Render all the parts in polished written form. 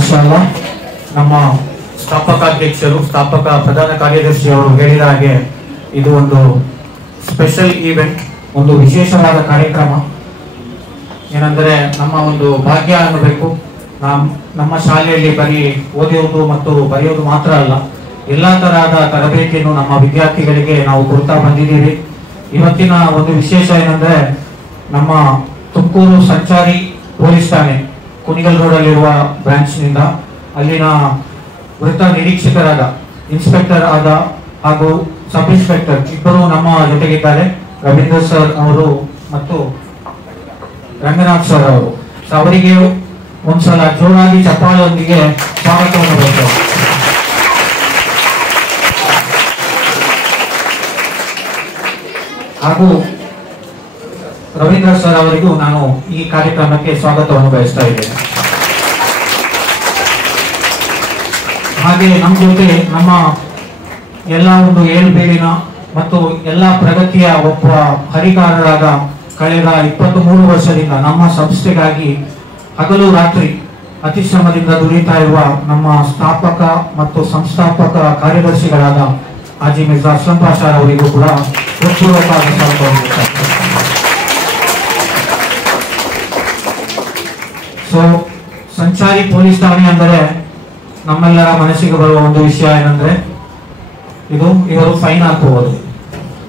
ಮಾಷಾಅಲ್ಲ ನಮ್ಮ ಸ್ಥಾಪಕಾಧ್ಯಕ್ಷರು ಸ್ಥಾಪಕ ಪ್ರಧಾನ ಕಾರ್ಯದರ್ಶಿ ಅವರು ಹೇಳಿದ ಹಾಗೆ ಇದು ಒಂದು ಸ್ಪೆಷಲ್ ಈವೆಂಟ್, ಒಂದು ವಿಶೇಷವಾದ ಕಾರ್ಯಕ್ರಮ. ಏನಂದರೆ ನಮ್ಮ ಒಂದು ಭಾಗ್ಯ ಅನ್ನಬೇಕು. ನಮ್ಮ ಶಾಲೆಯಲ್ಲಿ ಬರೀ ಓದುವುದು ಮತ್ತು ಬರೆಯುವುದು ಮಾತ್ರ ಅಲ್ಲ, ಎಲ್ಲ ತರಹದ ತರಬೇತಿಯನ್ನು ನಮ್ಮ ವಿದ್ಯಾರ್ಥಿಗಳಿಗೆ ನಾವು ಕೊಡ್ತಾ ಬಂದಿದ್ದೀವಿ. ಇವತ್ತಿನ ಒಂದು ವಿಶೇಷ ಏನಂದ್ರೆ ನಮ್ಮ ತುಮಕೂರು ಸಂಚಾರಿ ಪೊಲೀಸ್ ಠಾಣೆ ಕುಣಿಗಲ್ ರೋಡಲ್ಲಿರುವ ಬ್ರಾಂಚ್ನಿಂದ ಅಲ್ಲಿನ ವೃತ್ತ ನಿರೀಕ್ಷಕರಾದ ಇನ್ಸ್ಪೆಕ್ಟರ್ ಆದ ಹಾಗೂ ಸಬ್ ಇನ್ಸ್ಪೆಕ್ಟರ್ ಇಬ್ಬರು ನಮ್ಮ ಜೊತೆಗಿದ್ದಾರೆ, ರವೀಂದ್ರ ಸರ್ ಅವರು ಮತ್ತು ರಂಗನಾಥ್ ಸರ್ ಅವರು. ಅವರಿಗೆ ಒಂದ್ಸಲ ಜೋರಾಗಿ ಚಪ್ಪಾಳೆಯೊಂದಿಗೆ ಸ್ವಾಗತವನ್ನು ಬಯಸ್ತೇವೆ. ಹಾಗೂ ರವೀಂದ್ರ ಸರ್ ಅವರಿಗೂ ನಾನು ಈ ಕಾರ್ಯಕ್ರಮಕ್ಕೆ ಸ್ವಾಗತವನ್ನು ಬಯಸ್ತಾ ಇದ್ದೇನೆ. ಹಾಗೆ ನಮ್ಮ ಜೊತೆ ನಮ್ಮ ಎಲ್ಲ ಒಂದು ಏಳ್ಬೀಳಿನ ಮತ್ತು ಎಲ್ಲ ಪ್ರಗತಿಯ ಒಬ್ಬ ಹರಿಕಾರರಾದ ಕಳೆದ 23 ವರ್ಷದಿಂದ ನಮ್ಮ ಸಂಸ್ಥೆಗಾಗಿ ಹಗಲು ರಾತ್ರಿ ಅತಿಶ್ರಮದಿಂದ ದುಡಿತಾ ಇರುವ ನಮ್ಮ ಸ್ಥಾಪಕ ಮತ್ತು ಸಂಸ್ಥಾಪಕ ಕಾರ್ಯದರ್ಶಿಗಳಾದ ಹಾಜಿ ಮಿರ್ಜಾ ಅಸ್ಲಂ ಪಾಷಾ ಅವರಿಗೂ ಕೂಡ ಹೃತ್ಪೂರ್ವಕವಾದ ಸ್ವಾಗತವನ್ನು. ಸೊ ಸಂಚಾರಿ ಪೊಲೀಸ್ ಠಾಣೆ ಅಂದರೆ ನಮ್ಮೆಲ್ಲರ ಮನಸ್ಸಿಗೆ ಬರುವ ಒಂದು ವಿಷಯ ಏನಂದ್ರೆ ಇವರು ಫೈನ್ ಹಾಕಬಹುದು.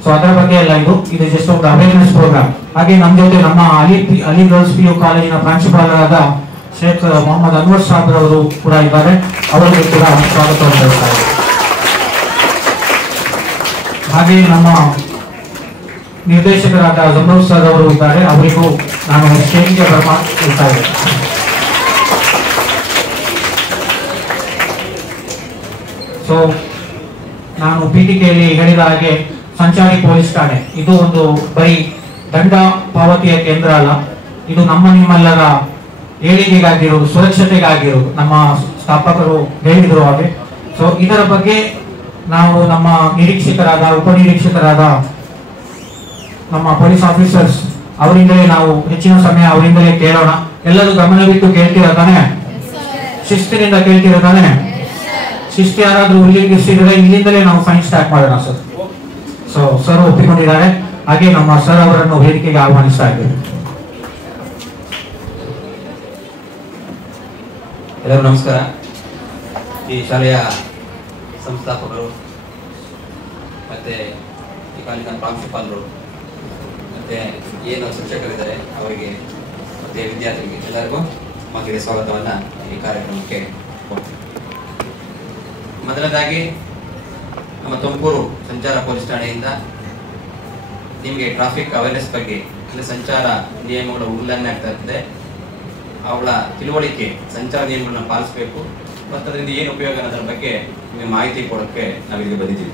ಸೊ ಅದರ ಬಗ್ಗೆ ಎಲ್ಲ ಇದು ಜಸ್ಟ್ ಒಂದು ಅವೇರ್ನೆಸ್ ಪ್ರೋಗ್ರಾಮ್. ಹಾಗೆ ನಮ್ಮ ಜೊತೆ ನಮ್ಮ ಅಲಿ ಗರ್ಲ್ಸ್ PU ಕಾಲೇಜಿನ ಪ್ರಾಂಶುಪಾಲರಾದ ಶೇಖ್ ಮೊಹಮ್ಮದ್ ಅನ್ವರ್ ಸಾಬ್ ಅವರು ಕೂಡ ಇದ್ದಾರೆ, ಅವರಿಗೆ ಕೂಡ ಸ್ವಾಗತವನ್ನು ಬಯಸ್ತಾರೆ. ಹಾಗೆ ನಮ್ಮ ನಿರ್ದೇಶಕರಾದ ಜಮರೂದ್ ಸರ್ ಅವರು ಇದ್ದಾರೆ, ಅವರಿಗೂ ನಾನು ಸ್ಟೇಜ್ಗೆ ಬರ್ತಾ ಇದ್ದೇನೆ. ಸೊ ನಾನು ಪೀಠಿಕೆಯಲ್ಲಿ ಹೇಳಿದ ಹಾಗೆ ಸಂಚಾರಿ ಪೊಲೀಸ್ ಠಾಣೆ ಇದು ಒಂದು ಬರೀ ದಂಡ ಪಾವತಿಯ ಕೇಂದ್ರ ಅಲ್ಲ, ಇದು ನಿಮ್ಮೆಲ್ಲರ ಏಳಿಗೆಗಾಗಿರೋದು, ಸುರಕ್ಷತೆಗಾಗಿರೋದು ನಮ್ಮ ಸ್ಥಾಪಕರು ಹೇಳಿದ್ರು ಹಾಗೆ. ಸೊ ಇದರ ಬಗ್ಗೆ ನಾವು ನಮ್ಮ ನಿರೀಕ್ಷಕರಾದ ಉಪನಿರೀಕ್ಷಕರಾದ ನಮ್ಮ ಪೊಲೀಸ್ ಆಫೀಸರ್ಸ್ ಅವರಿಂದಲೇ ನಾವು ಹೆಚ್ಚಿನ ಸಮಯ ಅವರಿಂದಲೇ ಕೇಳೋಣ. ಎಲ್ಲರೂ ಗಮನವಿಟ್ಟು ಕೇಳ್ತೀರಾ ತಾನೆ? ಶಿಸ್ತಿನಿಂದ ಕೇಳ್ತೀರಾ ತಾನೆ? ಶಿಸ್ತು ಯಾರಾದ್ರೂ ಉಲ್ಲಂಘಿಸಿದ್ರೆ ಇಲ್ಲಿಂದಲೇ ನಾವು ಫೈನ್ ಸ್ಟಾರ್ಟ್ ಮಾಡೋಣ ಸರ್. ಸೊ ಸರ್ ಒಪ್ಪಿಕೊಂಡಿದ್ದಾರೆ. ಹಾಗೆ ನಮ್ಮ ಸರ್ ಅವರನ್ನು ವೇದಿಕೆಗೆ ಆಹ್ವಾನಿಸ್ತಾ ಇದ್ದೇವೆ. ಎಲ್ಲರಿಗೂ ನಮಸ್ಕಾರ. ಈ ಶಾಲೆಯ ಸಂಸ್ಥಾಪಕರು ಮತ್ತೆ ಈ ಕಾಲೇಜಿನ ಪ್ರಾಂಶುಪಾಲರು ಮತ್ತೆ ಏನು ಶಿಕ್ಷಕರಿದ್ದಾರೆ ಅವರಿಗೆ ಮತ್ತೆ ವಿದ್ಯಾರ್ಥಿಗಳಿಗೆ ಎಲ್ಲರಿಗೂ ಮಗಿದ ಸ್ವಾಗತವನ್ನ ಈ ಕಾರ್ಯಕ್ರಮಕ್ಕೆ ಕೊಡ್ತೀವಿ. ಮೊದಲನೇದಾಗಿ ನಮ್ಮ ತುಮಕೂರು ಸಂಚಾರ ಪೊಲೀಸ್ ಠಾಣೆಯಿಂದ ನಿಮಗೆ ಟ್ರಾಫಿಕ್ ಅವೇರ್ನೆಸ್ ಬಗ್ಗೆ, ಅಂದರೆ ಸಂಚಾರ ನಿಯಮಗಳ ಉಲ್ಲಂಘನೆ ಆಗ್ತಾ ಇರ್ತದೆ, ಅವಳ ತಿಳುವಳಿಕೆ, ಸಂಚಾರ ನಿಯಮಗಳನ್ನ ಪಾಲಿಸಬೇಕು ಮತ್ತು ಅದರಿಂದ ಏನು ಉಪಯೋಗ ಅನ್ನೋದ್ರ ಬಗ್ಗೆ ನಿಮಗೆ ಮಾಹಿತಿ ಕೊಡೋಕ್ಕೆ ನಾವಿಲ್ಲಿಗೆ ಬಂದಿದ್ದೀವಿ.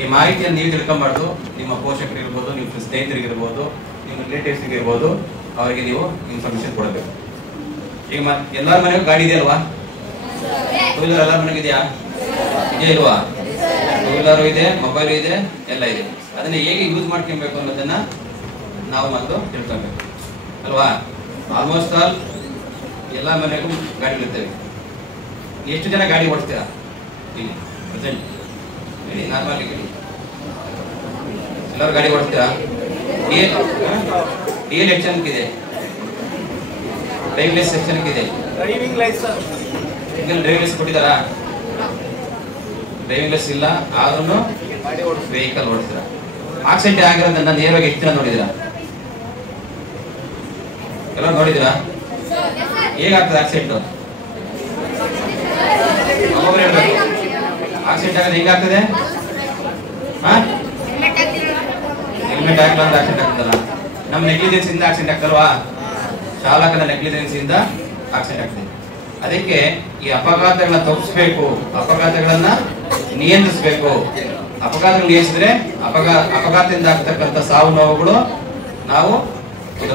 ಈ ಮಾಹಿತಿಯನ್ನು ನೀವು ತಿಳ್ಕೊಂಬಾರ್ದು, ನಿಮ್ಮ ಪೋಷಕರಿರ್ಬೋದು, ನಿಮ್ಮ ಸ್ನೇಹಿತರಿಗಿರ್ಬೋದು, ನಿಮ್ಮ ರಿಲೇಟಿವ್ಸ್ಗೆ ಇರ್ಬೋದು, ಅವರಿಗೆ ನೀವು ಇನ್ಫಾರ್ಮೇಶನ್ ಕೊಡಬೇಕು. ಈಗ ಎಲ್ಲರ ಮನೆಗೂ ಗಾಡಿ ಇದೆ ಅಲ್ವಾ? ಟೂ ವೀಲರ್ ಎಲ್ಲರ ಮನೆಗೂ ಇದೆಯಾ? ಇದೆಯಾ ಇಲ್ವಾ? ಟೂ ವೀಲರು ಇದೆ, ಮೊಬೈಲು ಇದೆ, ಎಲ್ಲ ಇದೆ. ಅದನ್ನ ಹೇಗೆ ಯೂಸ್ ಮಾಡ್ಕೊಬೇಕು ಅನ್ನೋದನ್ನ ನಾವು ಮೊದಲು ತಿಳ್ಕೊಬೇಕು ಅಲ್ವಾ? ಆಲ್ಮೋಸ್ಟ್ ಆಲ್ ಎಲ್ಲ ಮನೆಗೂ ಗಾಡಿಗಳಿರ್ತವೆ. ಎಷ್ಟು ಜನ ಗಾಡಿ ಓಡಿಸ್ತೀರಾ ಇಲ್ಲಿ ಪ್ರೆಸೆಂಟ್? ಹೇಳಿ, ನಾರ್ಮಲಿ ಹೇಳಿ. ಎಲ್ಲರೂ ಗಾಡಿ ಓಡಿಸ್ತೀರಾ? DL ಸೆಕ್ಷನ್ ಇದೆ, ಡ್ರೈವಿಂಗ್ ಲೈಸೆನ್ಸ್ ಸೆಕ್ಷನ್ ಇದೆ. ಡ್ರೈವಿಂಗ್ ಲೈಸೆನ್ಸ್ ಕೊಟ್ಟಿದ್ದಾರಾ? ಡ್ರೈವಿಂಗ್ ಲೈಸೆನ್ಸ್ ಇಲ್ಲ ಆದ್ರೂ ವೆಹಿಕಲ್ ಓಡಿಸ್ತೀರಾ? ಆಕ್ಸಿಡೆಂಟ್ ಆಗಿರೋದನ್ನ ನೇರವಾಗಿ ಎಷ್ಟು ಜನ ನೋಡಿದಿರಾ? ಎಲ್ಲ ನೋಡಿದಿರಾ? ಹೇಗಾಗ್ತದೆ ಆಕ್ಸಿಡೆಂಟ್? ಒಬ್ಬೊಬ್ರು ಹೇಳ್ಬೇಕು. ಆಕ್ಸಿಡೆಂಟ್ ಆಗೋದು ಹೆಂಗಾಗ್ತದೆ? ಹೆಲ್ಮೆಟ್ ಹಾಕಿಲ್ಲ ಅಂದ್ರೆ ಆಕ್ಸಿಡೆಂಟ್ ಆಗ್ತದಲ್ಲ. ನಮ್ಮ ನೆಗ್ಲಿಜೆನ್ಸ್ ಇಂದ ಆಕ್ಸಿಡೆಂಟ್ ಆಗ್ತಲ್ವಾ? ಚಾಲಕನ ನೆಗ್ಲಿಜೆನ್ಸ್ ಇಂದ ಆಕ್ಸಿಡೆಂಟ್ ಆಗ್ತದೆ. ಅದಕ್ಕೆ ಈ ಅಪಘಾತಗಳನ್ನ ತಪ್ಪಿಸ್ಬೇಕು, ಅಪಘಾತಗಳನ್ನ ನಿಯಂತ್ರಿಸಬೇಕು. ಅಪಘಾತಗಳು ನಿಯಂತ್ರಿಸಿದ್ರೆ ಅಪಘಾತದಿಂದ ಆಗ್ತಕ್ಕಂಥ ಸಾವು ನೋವುಗಳು ನಾವು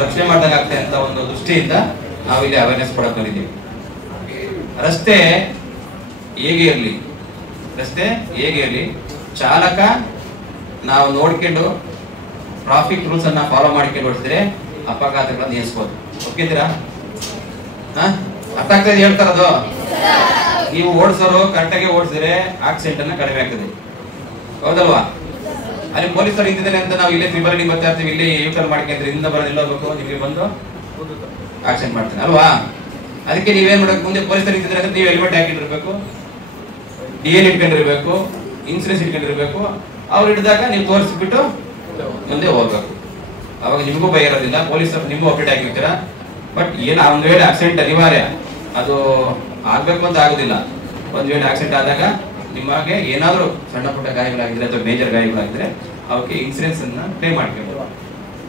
ರಕ್ಷಣೆ ಮಾಡ್ದಂಗೆ ಆಗ್ತದೆ ಅಂತ ಒಂದು ದೃಷ್ಟಿಯಿಂದ ನಾವು ಇಲ್ಲಿ ಅವೇರ್ನೆಸ್ ಕೊಡಕ್ ಬಂದಿದ್ದೀವಿ. ರಸ್ತೆ ಹೇಗೆ ಇರಲಿ, ಚಾಲಕ ನಾವು ನೋಡ್ಕೊಂಡು ಟ್ರಾಫಿಕ್ ರೂಲ್ಸ್ ಅನ್ನ ಫಾಲೋ ಮಾಡ್ಕೊಂಡು ಓಡಿಸಿದ್ರೆ ಅಪಘಾತಗಳನ್ನ ನಿಯಂತ್ರಿಸಬಹುದು. ಒಪ್ಪಿದ್ದೀರಾ? ಅರ್ಥ ಆಗ್ತದೆ ಹೇಳ್ತಾರದು? ನೀವು ಓಡಿಸೋರು ಕರೆಕ್ಟಾಗಿ ಓಡಿಸಿದ್ರೆ ಆಕ್ಸಿಡೆಂಟ್ ಅನ್ನ ಕಡಿಮೆ ಆಗ್ತದೆ, ಹೌದಲ್ವಾ? ಅಲ್ಲಿ ಪೊಲೀಸರು ನಿಂತಿದ್ದಾರೆ ಅಂತ ನಾವು ಇಲ್ಲೇ ತ್ರಿಬಲ್ ಬರ್ತಾ ಇರ್ತೀವಿ, ಇಲ್ಲಿ ಯೂಟರ್ನ್ ಮಾಡ್ಕೊಂಡ್ರೆ ಇಂದ ಬರೋದಿಲ್ಲ ಹೋಗ್ಬೇಕು, ನಿಮಗೆ ಬಂದು ಆಕ್ಸಿಡೆಂಟ್ ಮಾಡ್ತಾರೆ ಅಲ್ವಾ? ಅದಕ್ಕೆ ನೀವೇನ್ ಮಾಡಬೇಕು, ಮುಂದೆ ಪೊಲೀಸರು ನಿಂತಿದ್ರೆ ಅಂದ್ರೆ ನೀವು ಹೆಲ್ಮೆಟ್ ಹಾಕಿಟ್ಟಿರ್ಬೇಕು, DL ಇಟ್ಕೊಂಡಿರ್ಬೇಕು, ಇನ್ಸೂರೆನ್ಸ್ ಇಟ್ಕೊಂಡಿರ್ಬೇಕು. ಅವ್ರು ಹಿಡಿದಾಗ ನೀವು ತೋರಿಸ್ಬಿಟ್ಟು ಮುಂದೆ ಹೋಗ್ಬೇಕು. ಅವಾಗ ನಿಮಗೂ ಭಯ ಇರೋದಿಲ್ಲ, ಪೊಲೀಸರು ನಿಮಗೂ ಅಪ್ಡೇಟ್ ಆಗಿರ್ತೀರಾ. ಬಟ್ ಏನು ಒಂದ್ ವೇಳೆ ಆಕ್ಸಿಡೆಂಟ್ ಅನಿವಾರ್ಯ, ಅದು ಆಗ್ಬೇಕು ಅಂತ ಆಗುದಿಲ್ಲ. ಒಂದ್ ವೇಳೆ ಆಕ್ಸಿಡೆಂಟ್ ಆದಾಗ ನಿಮಗೆ ಏನಾದ್ರು ಸಣ್ಣ ಪುಟ್ಟ ಗಾಯಗಳಾಗಿದ್ರೆ ಅಥವಾ ಮೇಜರ್ ಗಾಯಗಳಾಗಿದ್ರೆ ಅವಕ್ಕೆ ಇನ್ಸೂರೆನ್ಸ್ ಅನ್ನ ಪೇ ಮಾಡ್ಕೊಂಡು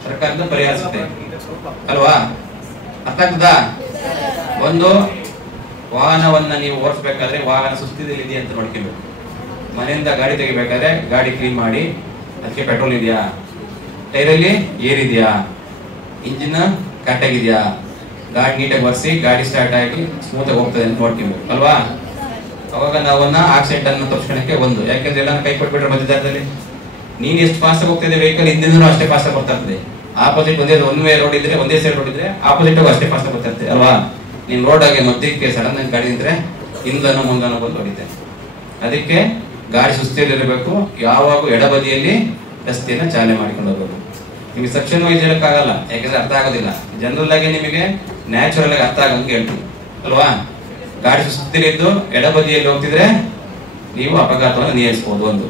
ಸರ್ಕಾರದಿಂದ ಪರಿಹಾರ ಸಿಗುತ್ತೆ ಅಲ್ವಾ? ಅರ್ಥ ಆಗ್ತದಾ? ಒಂದು ವಾಹನವನ್ನ ನೀವು ಓಡಿಸ್ಬೇಕಾದ್ರೆ ವಾಹನ ಸುಸ್ಥಿತಿಯಲ್ಲಿ ಇದೆಯಾ ಅಂತ ನೋಡ್ಕೊಬೇಕು. ಮನೆಯಿಂದ ಗಾಡಿ ತೆಗಿಬೇಕಾದ್ರೆ ಗಾಡಿ ಕ್ಲೀನ್ ಮಾಡಿ ಅದಕ್ಕೆ ಪೆಟ್ರೋಲ್ ಇದೆಯಾ, ಟೈರಲ್ಲಿ ಏರ್ ಇದೆಯಾ, ಇಂಜಿನ್ ಕರೆಕ್ಟ್ ಆಗಿದೆಯಾ, ಗಾಡಿ ನೀಟಾಗಿ ಒರೆಸಿ ಗಾಡಿ ಸ್ಟಾರ್ಟ್ ಆಗಿ ಸ್ಮೂತ್ ಆಗಿ ಹೋಗ್ತದೆ ಅಂತ ನೋಡ್ಕೊಬೇಕು ಅಲ್ವಾ? ಅವಾಗ ನಾವನ್ನ ಆಕ್ಸಿಡೆಂಟ್ ಅನ್ನು ತಪ್ಪಿಸ್ಕೊಳಕ್ಕೆ ಒಂದು, ಯಾಕಂದ್ರೆ ಎಲ್ಲ ಕೈ ಕೊಟ್ಬಿಟ್ರೆ ಮಧ್ಯದಾರದಲ್ಲಿ ನೀನ್ ಎಷ್ಟು ಫಾಸ್ಟ್ ಆಗಿ ಹೋಗ್ತಿದೆ ವೆಹಿಕಲ್ ಹಿಂದಿನ ಅಷ್ಟೇ ಫಾಸ್ಟ್ ಆಗಿ ಬರ್ತಾ ಇರ್ತದೆ. ಆಪೋಸಿಟ್ ಒಂದೇ ಒನ್ ವೇ ರೋಡ್ ಇದ್ರೆ ಒಂದೇ ಸೈಡ್ ರೋಡ್ ಇದ್ರೆ ಆಪೋಸಿಟ್ ಅಷ್ಟೇ ಫಾಸ್ಟ್ ಆಗಿ ಬರ್ತಾ ಇರ್ತದೆ ಅಲ್ವಾ? ನೀನ್ ರೋಡ್ ಆಗಿ ಮಧ್ಯಕ್ಕೆ ಸಡನ್ ಆಗಿ ಗಾಡಿ ನಿಂತ್ರೆ ಹಿಂದನೋ ಮುಂದನೋ ಬಂದು ಹೊಡಿತೆ. ಅದಕ್ಕೆ ಗಾಡಿ ಸುಸ್ಥಿರಲ್ಲಿರಬೇಕು. ಯಾವಾಗ ಎಡಬದಿಯಲ್ಲಿ ರಸ್ತೆಯನ್ನ ಚಾಲನೆ ಮಾಡಿಕೊಂಡು ಹೋಗ್ಬೇಕು. ನಿಮಗೆ ಸೆಕ್ಷನ್ ವೈಸ್ ಹೇಳಕ್ಕಾಗಲ್ಲ, ಯಾಕಂದ್ರೆ ಅರ್ಥ ಆಗೋದಿಲ್ಲ. ಜನರಲ್ ಆಗಿ ನಿಮಗೆ ನ್ಯಾಚುರಲ್ ಆಗಿ ಅರ್ಥ ಆಗಂಗೆ ಹೇಳ್ತೀವಿ ಅಲ್ವಾ? ಗಾಡಿ ಸುಸ್ಥಿರಲ್ಲಿದ್ದು ಎಡಬದಿಯಲ್ಲಿ ಹೋಗ್ತಿದ್ರೆ ನೀವು ಅಪಘಾತವನ್ನು ನಿಯಂತ್ರಿಸಬಹುದು ಒಂದು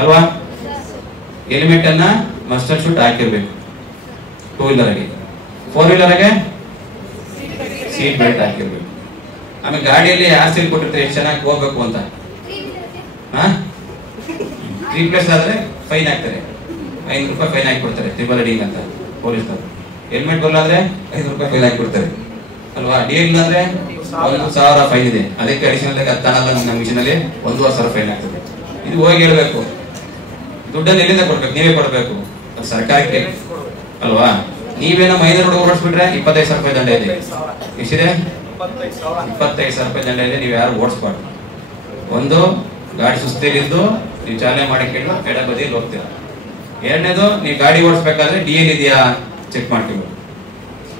ಅಲ್ವಾ? ಹೆಲ್ಮೆಟ್ ಅನ್ನ ಮಸ್ಟ್ ಅಂಡ್ ಶುಡ್ ಹಾಕಿರ್ಬೇಕು. 2 ವೀಲರ್ಗೆ, 4 ವೀಲರ್ಗೆ ಸೀಟ್ ಬೆಲ್ಟ್ ಹಾಕಿರ್ಬೇಕು. ಆಮೇಲೆ ಗಾಡಿಯಲ್ಲಿ ಆಸ್ತಿ ಕೊಟ್ಟಿರ್ತಾರೆ ಎಷ್ಟು ಚೆನ್ನಾಗಿ ಹೋಗ್ಬೇಕು ಅಂತ. 3+ ಆದ್ರೆ ಫೈನ್ ಹಾಕ್ತಾರೆ, 500 ರೂಪಾಯಿ ಫೈನ್ ಹಾಕಿ ಕೊಡ್ತಾರೆ ತ್ರಿಬಲ್ ರೈಡಿಂಗ್ ಅಂತ ಪೊಲೀಸ್ನವರು. ಹೆಲ್ಮೆಟ್ ಬರಲಾದ್ರೆ 500 ರೂಪಾಯಿ ಫೈನ್ ಹಾಕಿ ಕೊಡ್ತಾರೆ ಅಲ್ವಾ? DL ಅಂದ್ರೆ 1,000 ಫೈನ್ ಇದೆ. ಅದಕ್ಕೆ ಅಡಿಷನಲ್ ಆಗಿ ಹತ್ತಾನಲ್ಲ ನಮ್ಮ ಮಿಷನ್ ಅಲ್ಲಿ 1,500 ಫೈನ್ ಆಗ್ತದೆ. ಇದು ಹೋಗಿ ಹೇಳ್ಬೇಕು, ದುಡ್ಡನ್ನು ಎಲ್ಲಿಂದ ಕೊಡ್ಬೇಕು? ನೀವೇ ಕೊಡ್ಬೇಕು, ಅದು ಸರ್ಕಾರಕ್ಕೆ ಅಲ್ವಾ? ನೀವೇನೋ ಮೈನರ್ ರೋಡ್ ಓಡಿಸ್ಬಿಟ್ರೆ 25,000 ರೂಪಾಯಿ ದಂಡ ಇದೆ. ಎಷ್ಟಿದೆ? 25,000 ರೂಪಾಯಿ ದಂಡ ಇದೆ. ನೀವು ಯಾರು ಓಡಿಸ್ಬಾರ್ದು. ಒಂದು, ಗಾಡಿ ಸುಸ್ಥಿರಲ್ಲಿದ್ದು ನೀವು ಚಾಲನೆ ಮಾಡಿಕೊಂಡು ಎಡಬದಿಯಲ್ಲಿ ಹೋಗ್ತೀರಾ. ಎರಡನೇದು, ನೀವು ಗಾಡಿ ಓಡಿಸ್ಬೇಕಾದ್ರೆ DL ಇದೆಯಾ ಚೆಕ್ ಮಾಡ್ಕೋಬೇಕು.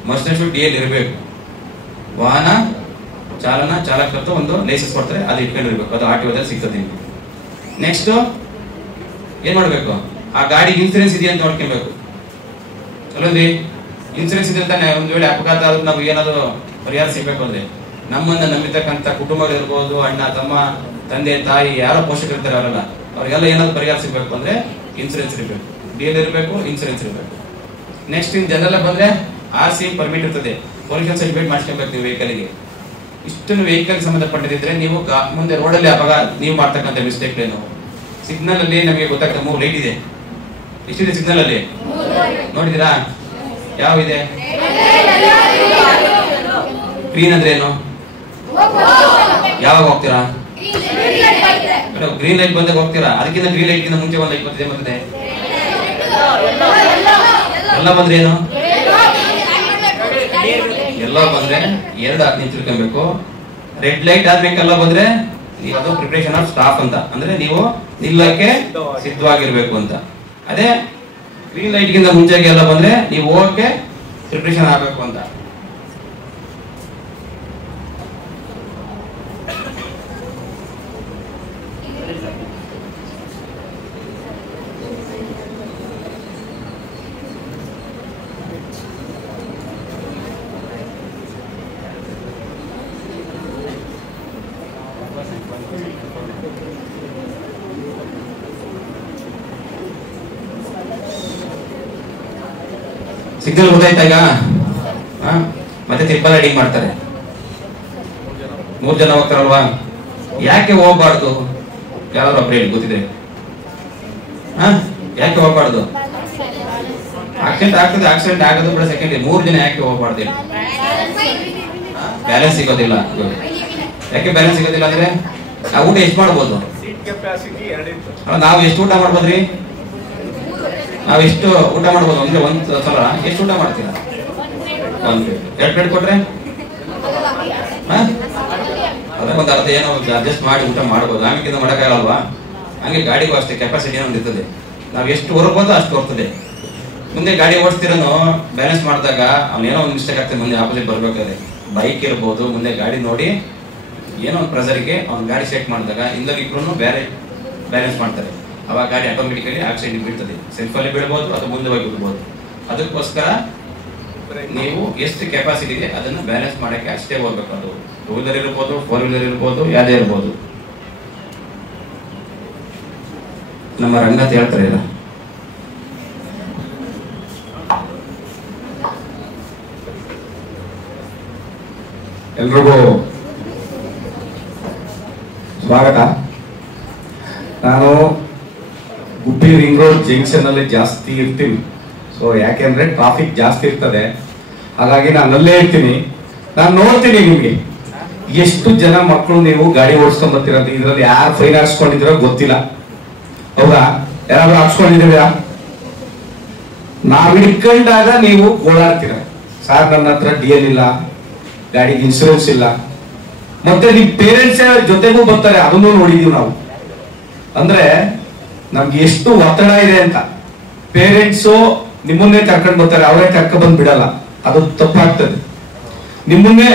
ಮಸ್ಟ್ ಅಂಡ್ ಶುಡ್ DL ಇರಬೇಕು. ವಾಹನ ಚಾಲಕತ್ವ ಒಂದು ಲೈಸೆನ್ಸ್ ಕೊಡ್ತಾರೆ, ಅದು ಇಟ್ಕೊಂಡಿರ್ಬೇಕು. ಅದು RTOದಲ್ಲಿ ಸಿಗ್ತದೆ ನಿಮಗೆ. ನೆಕ್ಸ್ಟ್ ಏನ್ ಮಾಡ್ಬೇಕು? ಆ ಗಾಡಿ ಇನ್ಸೂರೆನ್ಸ್ ಇದೆಯಾ ಅಂತ ನೋಡ್ಕೊಬೇಕು ಅಲ್ಲೊಂದಿ. ಇನ್ಸೂರೆನ್ಸ್ ಇದೆ ತಾನೆ. ಒಂದ್ ವೇಳೆ ಅಪಘಾತ ಆದ್ರೂ ನಾವು ಏನಾದ್ರು ಪರಿಹಾರ ಸಿಗ್ಬೇಕು ಅಂದ್ರೆ ನಮ್ಮನ್ನ ನಂಬಿತಕ್ಕಂತ ಕುಟುಂಬಗಳಿರ್ಬೋದು, ಅಣ್ಣ ತಮ್ಮ ತಂದೆ ತಾಯಿ ಯಾರೋ ಪೋಷಕರು ಇರ್ತಾರೆ ಅವರೆಲ್ಲ, ಅವ್ರಿಗೆಲ್ಲ ಏನಾದ್ರು ಪರಿಹಾರ ಸಿಗ್ಬೇಕು ಅಂದ್ರೆ ಇನ್ಸೂರೆನ್ಸ್ ಇರಬೇಕು, DL ಇರಬೇಕು, ಇನ್ಸೂರೆನ್ಸ್ ಇರಬೇಕು. ನೆಕ್ಸ್ಟ್ ಇನ್ ಜನರಲ್ ಬಂದ್ರೆ RC ಪರ್ಮಿಟ್ ಇರ್ತದೆ, ಪೊಲ್ಯೂಷನ್ ಸರ್ಟಿಫಿಕೇಟ್ ಮಾಡಿಸ್ಕೊಬೇಕು ನೀವು ವೆಹಿಕಲ್ಗೆ. ಇಷ್ಟನ್ನು ವೆಹಿಕಲ್ ಸಂಬಂಧಪಟ್ಟಿದ್ರೆ ನೀವು ಮುಂದೆ ರೋಡಲ್ಲಿ ಅಪಘಾತ ನೀವು ಮಾಡ್ತಕ್ಕಂಥ ಮಿಸ್ಟೇಕ್ ಏನು? ಸಿಗ್ನಲ್ ಅಲ್ಲಿ ನಮಗೆ ಗೊತ್ತಾಗ್ತದೆ 3 ಲೈಟ್ ಇದೆ. ಎಷ್ಟಿದೆ ಸಿಗ್ನಲ್ ಅಲ್ಲಿ ನೋಡಿದಿರಾ? ಯಾವ ಇದೆ? ಗ್ರೀನ್ ಅಂದ್ರೆ ಏನು? ಯಾವಾಗ ಹೋಗ್ತೀರಾ? ಗ್ರೀನ್ ಲೈಟ್ ಬಂದಾಗ ಹೋಗ್ತೀರಾ. ಅದಕ್ಕಿಂತ ಗ್ರೀನ್ ಲೈಟ್ ಗಿಂತ ಮುಂಚೆ ಒಂದು ಲೈಟ್ ಬರ್ತಿದೆ ಮತ್ತೆ ಎಲ್ಲ ಬಂದ್ರೆ ಏನು? ಎಲ್ಲ ಬಂದ್ರೆ 2 ಹಾಕಿ ನಿಂತಿರ್ಕೊಬೇಕು. ರೆಡ್ ಲೈಟ್ ಆದ್ಮೇಲೆ ಬಂದ್ರೆ ಅದು ಪ್ರಿಪರೇಷನ್ ಆಫ್ ಸ್ಟಾಪ್ ಅಂತ, ಅಂದ್ರೆ ನೀವು ನಿಲ್ಲಕ್ಕೆ ಸಿದ್ಧವಾಗಿರ್ಬೇಕು ಅಂತ. ಅದೇ ಗ್ರೀನ್ ಲೈಟ್ ಗಿಂತ ಮುಂಚೆ ಎಲ್ಲ ಬಂದ್ರೆ ನೀವು ಹೋಗಕ್ಕೆ ಪ್ರಿಪರೇಷನ್ ಆಗಬೇಕು ಅಂತ. ಸಿಗ್ನಲ್ ಗೊತ್ತಾಯ್ತಾ ಈಗ? ಮತ್ತೆ ತ್ರಿಬಲ್ ರೈಡಿಂಗ್ ಮಾಡ್ತಾರೆ. 3 ಜನ ಹೋಗ್ತಾರಲ್ವಾ? ಯಾಕೆ ಹೋಗ್ಬಾರ್ದು? ಯಾರು ಒಬ್ರು ಹೇಳಿ ಗೊತ್ತಿದೆ? ಯಾಕೆ ಹೋಗ್ಬಾರ್ದು? ಆಕ್ಸಿಡೆಂಟ್ ಆಗ್ತದೆ, ಆಕ್ಸಿಡೆಂಟ್ ಆಗೋದು ಕೂಡ ಸೆಕೆಂಡ್. 3 ಜನ ಯಾಕೆ ಹೋಗ್ಬಾರ್ದು? ಬ್ಯಾಲೆನ್ಸ್ ಸಿಗೋದಿಲ್ಲ. ಯಾಕೆ ಬ್ಯಾಲೆನ್ಸ್ ಸಿಗೋದಿಲ್ಲ ಅಂದ್ರೆ ನಾವು ಊಟ ಎಷ್ಟು ಮಾಡ್ಬೋದು? ನಾವು ಎಷ್ಟು ಊಟ ಮಾಡ್ಬೋದ್ರಿ? ನಾವ್ ಎಷ್ಟು ಊಟ ಮಾಡ್ಬೋದು ಅಂದ್ರೆ ಒಂದ್ ಸಲ ಎಷ್ಟು ಊಟ ಮಾಡ್ತೀರಾ? 1 ಪ್ಲೇಟ್. 2 ಪ್ಲೇಟ್ ಕೊಟ್ರೆ ಒಂದ್ ಅರ್ಧ ಏನೋ ಅಡ್ಜಸ್ಟ್ ಮಾಡಿ ಊಟ ಮಾಡ್ಬೋದು. ಆಮೇಲೆ ಮಾಡಕ್ಕಾಗಲ್ವಾ? ಹಂಗೆ ಗಾಡಿಗೂ ಅಷ್ಟೇ ಕೆಪಾಸಿಟಿ ಏನೋ ಇರ್ತದೆ. ನಾವ್ ಎಷ್ಟು ಹೊರಬೋದು ಅಷ್ಟು ಬರ್ತದೆ. ಮುಂದೆ ಗಾಡಿ ಓಡಿಸ್ತಿರೋನು ಬ್ಯಾಲೆನ್ಸ್ ಮಾಡಿದಾಗ ಅವ್ನೇನೋ ಒಂದು ಮಿಸ್ಟೇಕ್ ಆಗ್ತದೆ. ಮುಂದೆ ಆಪೋಸಿಟ್ ಬರ್ಬೇಕಾದ್ರೆ ಬೈಕ್ ಇರ್ಬೋದು, ಮುಂದೆ ಗಾಡಿ ನೋಡಿ ಏನೋ ಒಂದು ಪ್ರೆಸರ್ಗೆ ಅವ್ನ ಗಾಡಿ ಚೆಕ್ ಮಾಡಿದಾಗ ಹಿಂದಲ್ಲಿ ಇಬ್ರು ಬೇರೆ ಬ್ಯಾಲೆನ್ಸ್ ಮಾಡ್ತಾರೆ, ಅವಾಗ ಗಾಡಿ ಆಟೋಮೆಟಿಕಲಿ ಆಕ್ಸಿಡೆಂಟ್ ಬೀಳ್ತದೆ. ಸೆಲ್ಫಲ್ಲಿ ಬೀಳ್ಬೋದು ಅಥವಾ ಮುಂದೆ ಹೋಗಿ ಬಿಡ್ಬೋದು. ಅದಕ್ಕೋಸ್ಕರ ನೀವು ಎಷ್ಟು ಕೆಪಾಸಿಟಿ ಇದೆ ಅದನ್ನು ಬ್ಯಾಲೆನ್ಸ್ ಮಾಡಕ್ಕೆ ಅಷ್ಟೇ ಹೋಗ್ಬೇಕು. ಅದು ಟೂ ವೀಲರ್ ಇರ್ಬೋದು, ಫೋರ್ ವೀಲರ್ ಇರ್ಬೋದು, ಯಾವುದೇ ಇರ್ಬೋದು. ನಮ್ಮ ರಂಗತ್ ಹೇಳ್ತಾರೆ ಇಲ್ಲ, ಎಲ್ರಿಗೂ ಸ್ವಾಗತ. ನಾನು ಗುಬ್ಬಿ ರಿಂಗ್ ರೋಡ್ ಜಂಕ್ಷನ್ ಅಲ್ಲಿ ಜಾಸ್ತಿ ಇರ್ತೀನಿ. ಸೊ ಯಾಕೆಂದ್ರೆ ಟ್ರಾಫಿಕ್ ಜಾಸ್ತಿ ಇರ್ತದೆ, ಹಾಗಾಗಿ ನಾನು ಅಲ್ಲೇ ಇರ್ತೀನಿ. ನಾನು ನೋಡ್ತೀನಿ ನಿಮ್ಗೆ ಎಷ್ಟು ಜನ ಮಕ್ಕಳು ನೀವು ಗಾಡಿ ಓಡಿಸ್ಕೊಂಡ್ ಬರ್ತೀರಂತ. ಇದ್ರಲ್ಲಿ ಯಾರು ಫೈನ್ ಹಾಕ್ಸ್ಕೊಂಡಿದ್ದೀರೋ ಗೊತ್ತಿಲ್ಲ, ಹೌದಾ? ಯಾರಾದ್ರೂ ಹಾಕ್ಸ್ಕೊಂಡಿದ್ದೀರಾ? ನಾವ್ ಹಿಡ್ಕೊಂಡಾಗ ನೀವು ಓಡಾಡ್ತೀರ, ಸಾರ್ ನನ್ನ ಹತ್ರ DL ಇಲ್ಲ, ಗಾಡಿಗೆ ಇನ್ಶೂರೆನ್ಸ್ ಇಲ್ಲ. ಮತ್ತೆ ನಿಮ್ ಪೇರೆಂಟ್ಸ್ ಜೊತೆಗೂ ಬರ್ತಾರೆ, ಅದನ್ನು ನೋಡಿದೀವಿ ನಾವು. ಅಂದ್ರೆ ನಮ್ಗೆ ಎಷ್ಟು ಒತ್ತಡ ಇದೆ ಅಂತ. ಪೇರೆಂಟ್ಸು ನಿಮ್ಮನ್ನೇ ಕರ್ಕೊಂಡ್ ಬರ್ತಾರೆ, ಅವರೇ ಕರ್ಕೊಂಡ್ ಬಂದ್ ಬಿಡಲ್ಲ, ಅದು ತಪ್ಪಾಗ್ತದೆ. ನಿಮ್ಮನ್ನೇ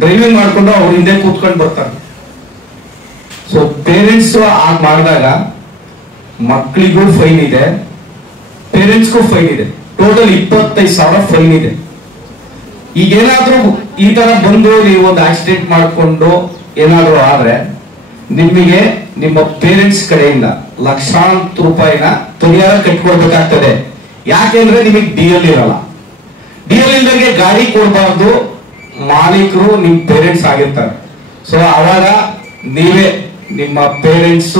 ಡ್ರೈವಿಂಗ್ ಮಾಡ್ಕೊಂಡು ಅವ್ರ ಹಿಂದೆ ಕೂತ್ಕೊಂಡು ಬರ್ತಾರೆ. ಸೊ ಪೇರೆಂಟ್ಸ್ ಆಗ ಮಾಡಿದಾಗ ಮಕ್ಕಳಿಗೂ ಫೈನ್ ಇದೆ, ಪೇರೆಂಟ್ಸ್ಗೂ ಫೈನ್ ಇದೆ. ಟೋಟಲ್ 25,000 ಫೈನ್ ಇದೆ. ಈಗೇನಾದ್ರೂ ಈ ತರ ಬಂದು ನೀವು ಒಂದು ಆಕ್ಸಿಡೆಂಟ್ ಮಾಡಿಕೊಂಡು ಏನಾದ್ರೂ ಆದ್ರೆ ನಿಮಗೆ ನಿಮ್ಮ ಪೇರೆಂಟ್ಸ್ ಕಡೆಯಿಂದ ಲಕ್ಷಾಂತರ ರೂಪಾಯಿನ ಪರಿಹಾರ ಕಟ್ಕೊಡ್ಬೇಕಾಗ್ತದೆ. ಯಾಕೆಂದ್ರೆ ನಿಮಗೆ DL ಇರಲ್ಲ. DL ಇಲ್ದಗೆ ಗಾಡಿ ಕೊಡಬಾರ್ದು, ಮಾಲೀಕರು ನಿಮ್ ಪೇರೆಂಟ್ಸ್ ಆಗಿರ್ತಾರೆ. ಸೊ ಅವಾಗ ನೀವೇ ನಿಮ್ಮ ಪೇರೆಂಟ್ಸ್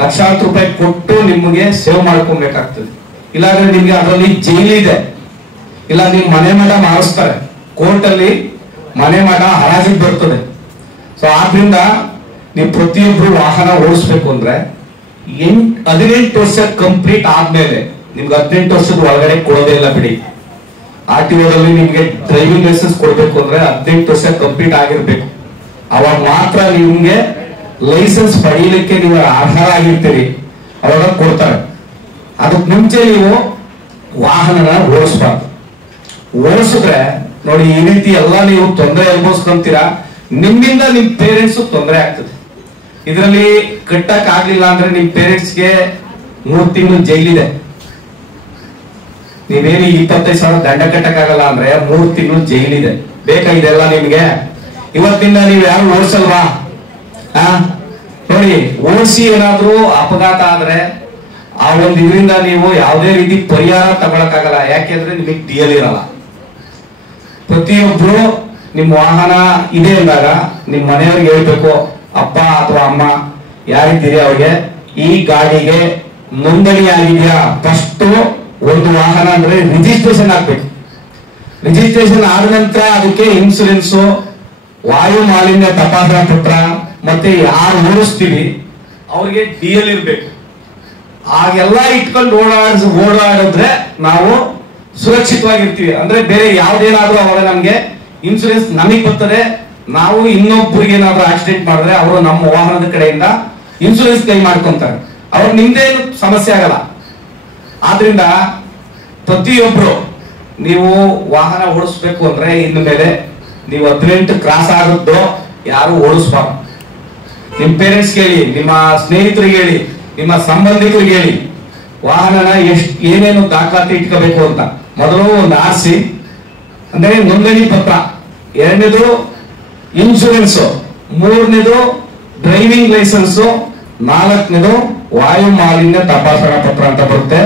ಲಕ್ಷಾಂತರ ರೂಪಾಯಿ ಕೊಟ್ಟು ನಿಮಗೆ ಸೇವ್ ಮಾಡ್ಕೊಬೇಕಾಗ್ತದೆ. ಇಲ್ಲಾಂದ್ರೆ ನಿಮ್ಗೆ ಅದರಲ್ಲಿ ಜೈಲಿದೆ, ಇಲ್ಲ ನಿಮ್ ಮನೆ ಮಠ ಮಾಡಿಸ್ತಾರೆ, ಕೋರ್ಟ್ ಅಲ್ಲಿ ಮನೆ ಮಠ ಹರಾಜಿಗೆ ಬರ್ತದೆ. ಸೊ ಆದ್ರಿಂದ ನೀವು ಪ್ರತಿಯೊಬ್ರು ವಾಹನ ಓಡಿಸ್ಬೇಕು ಅಂದ್ರೆ 18 ವರ್ಷ ಕಂಪ್ಲೀಟ್ ಆದ್ಮೇಲೆ, ನಿಮ್ಗೆ 18 ವರ್ಷದ ಒಳಗಡೆ ಕೊಡೋದೇ ಇಲ್ಲ ಬಿಡಿ. RTOದಲ್ಲಿ ನಿಮ್ಗೆ ಡ್ರೈವಿಂಗ್ ಲೈಸೆನ್ಸ್ ಕೊಡ್ಬೇಕು ಅಂದ್ರೆ 18 ವರ್ಷ ಕಂಪ್ಲೀಟ್ ಆಗಿರ್ಬೇಕು. ಅವಾಗ ಮಾತ್ರ ನಿಮ್ಗೆ ಲೈಸೆನ್ಸ್ ಪಡೀಲಿಕ್ಕೆ ನೀವು ಅರ್ಹರಾಗಿರ್ತೀರಿ, ಅವಾಗ ಕೊಡ್ತಾರೆ. ಅದಕ್ಕೆ ಮುಂಚೆ ನೀವು ವಾಹನನ ಓಡಿಸ್ಬಾರ್ದು. ಓಡಿಸಿದ್ರೆ ನೋಡಿ, ಈ ರೀತಿ ಎಲ್ಲ ನೀವು ತೊಂದರೆ ಅನುಭವಿಸ್ಕೊಂತೀರಾ, ನಿಮ್ಮಿಂದ ನಿಮ್ ಪೇರೆಂಟ್ಸ್ ತೊಂದರೆ ಆಗ್ತದೆ. ಇದರಲ್ಲಿ ಕಟ್ಟಕ್ ಆಗ್ಲಿಲ್ಲ ಅಂದ್ರೆ ನಿಮ್ ಪೇರೆಂಟ್ಸ್ಗೆ 3 ತಿಂಗಳು ಜೈಲಿದೆ. ನೀವೇನು 25,000 ದಂಡ ಕಟ್ಟಕ್ಕಾಗಲ್ಲ ಅಂದ್ರೆ 3 ತಿಂಗಳು ಜೈಲಿದೆ. ಬೇಕಾಗಿದೆಲ್ಲ ನಿಮ್ಗೆ? ಇವತ್ತಿಂದ ನೀವು ಯಾರು ಓಡಿಸಲ್ವಾ? ನೋಡಿ, ಓಡಿಸಿ ಏನಾದ್ರೂ ಅಪಘಾತ ಆದ್ರೆ ಆ ಒಂದು ಇದರಿಂದ ನೀವು ಯಾವುದೇ ರೀತಿ ಪರಿಹಾರ ತಗೊಳಕ್ಕಾಗಲ್ಲ. ಯಾಕೆಂದ್ರೆ ನಿಮಗೆ DL ಇರಲ್ಲ. ಪ್ರತಿಯೊಬ್ರು ನಿಮ್ ವಾಹನ ಇದೆ ಅಂದಾಗ ನಿಮ್ ಮನೆಯವ್ರಿಗೆ ಹೇಳ್ಬೇಕು, ಅಪ್ಪ ಅಥವಾ ಅಮ್ಮ ಯಾರಿದ್ದೀರಿ ಅವ್ರಿಗೆ ಈ ಗಾಡಿಗೆ ನೋಂದಣಿ ಆಗಿದೆಯಾ. ಫಸ್ಟ್ ಒಂದು ವಾಹನ ಅಂದ್ರೆ ರಿಜಿಸ್ಟ್ರೇಷನ್ ಆಗ್ಬೇಕು. ರಿಜಿಸ್ಟ್ರೇಷನ್ ಆದ ನಂತರ ಅದಕ್ಕೆ ಇನ್ಸೂರೆನ್ಸ್, ವಾಯು ಮಾಲಿನ್ಯ ತಪಾಸಣಾ ಪತ್ರ, ಮತ್ತೆ ಯಾರು ಓಡಿಸ್ತೀವಿ ಅವ್ರಿಗೆ DL ಇರ್ಬೇಕು. ಹಾಗೆಲ್ಲ ಇಟ್ಕೊಂಡು ಓಡಾಡಿದ್ರೆ ನಾವು ಸುರಕ್ಷಿತವಾಗಿರ್ತೀವಿ. ಅಂದ್ರೆ ಬೇರೆ ಯಾವ್ದೇನಾದ್ರೂ ಅವಾಗ ನಮ್ಗೆ ಇನ್ಸೂರೆನ್ಸ್ ನಮಗ್ ಬರ್ತದೆ. ನಾವು ಇನ್ನೊಬ್ಬರಿಗೆ ಏನಾದ್ರೂ ಆಕ್ಸಿಡೆಂಟ್ ಮಾಡಿದ್ರೆ ಅವರು ನಮ್ಮ ವಾಹನದ ಕಡೆಯಿಂದ ಇನ್ಸೂರೆನ್ಸ್ ಕ್ಲೈಮ್ ಮಾಡ್ಕೊಂತಾರೆ, ಅವ್ರು ನಿಮ್ದೇನು ಸಮಸ್ಯೆ ಆಗಲ್ಲ. ಆದ್ರಿಂದ ಪ್ರತಿಯೊಬ್ರು ನೀವು ವಾಹನ ಓಡಿಸ್ಬೇಕು ಅಂದ್ರೆ ಇನ್ನು ಮೇಲೆ ನೀವು 18 ಕ್ರಾಸ್ ಆಗುತ್ತೋ ಯಾರು ಓಡಿಸ್ಬಾರ್ದು. ನಿಮ್ ಪೇರೆಂಟ್ಸ್ ಹೇಳಿ, ನಿಮ್ಮ ಸ್ನೇಹಿತರಿಗೆ ಹೇಳಿ, ನಿಮ್ಮ ಸಂಬಂಧಿಕರಿಗೆ ಹೇಳಿ ವಾಹನನ ಏನೇನು ದಾಖಲಾತಿ ಇಟ್ಕೋಬೇಕು ಅಂತ. ಮೊದಲು ಒಂದು RC ಅಂದ್ರೆ ನೋಂದಣಿ ಪತ್ರ, 2ನೇದು ಇನ್ಶೂರೆನ್ಸ್, 3ನೇದು ಡ್ರೈವಿಂಗ್ ಲೈಸೆನ್ಸ್, 4ನೇದು ವಾಯು ಮಾಲಿನ್ಯ ತಪಾಸಣಾ ಪತ್ರ ಅಂತ ಬರುತ್ತೆ.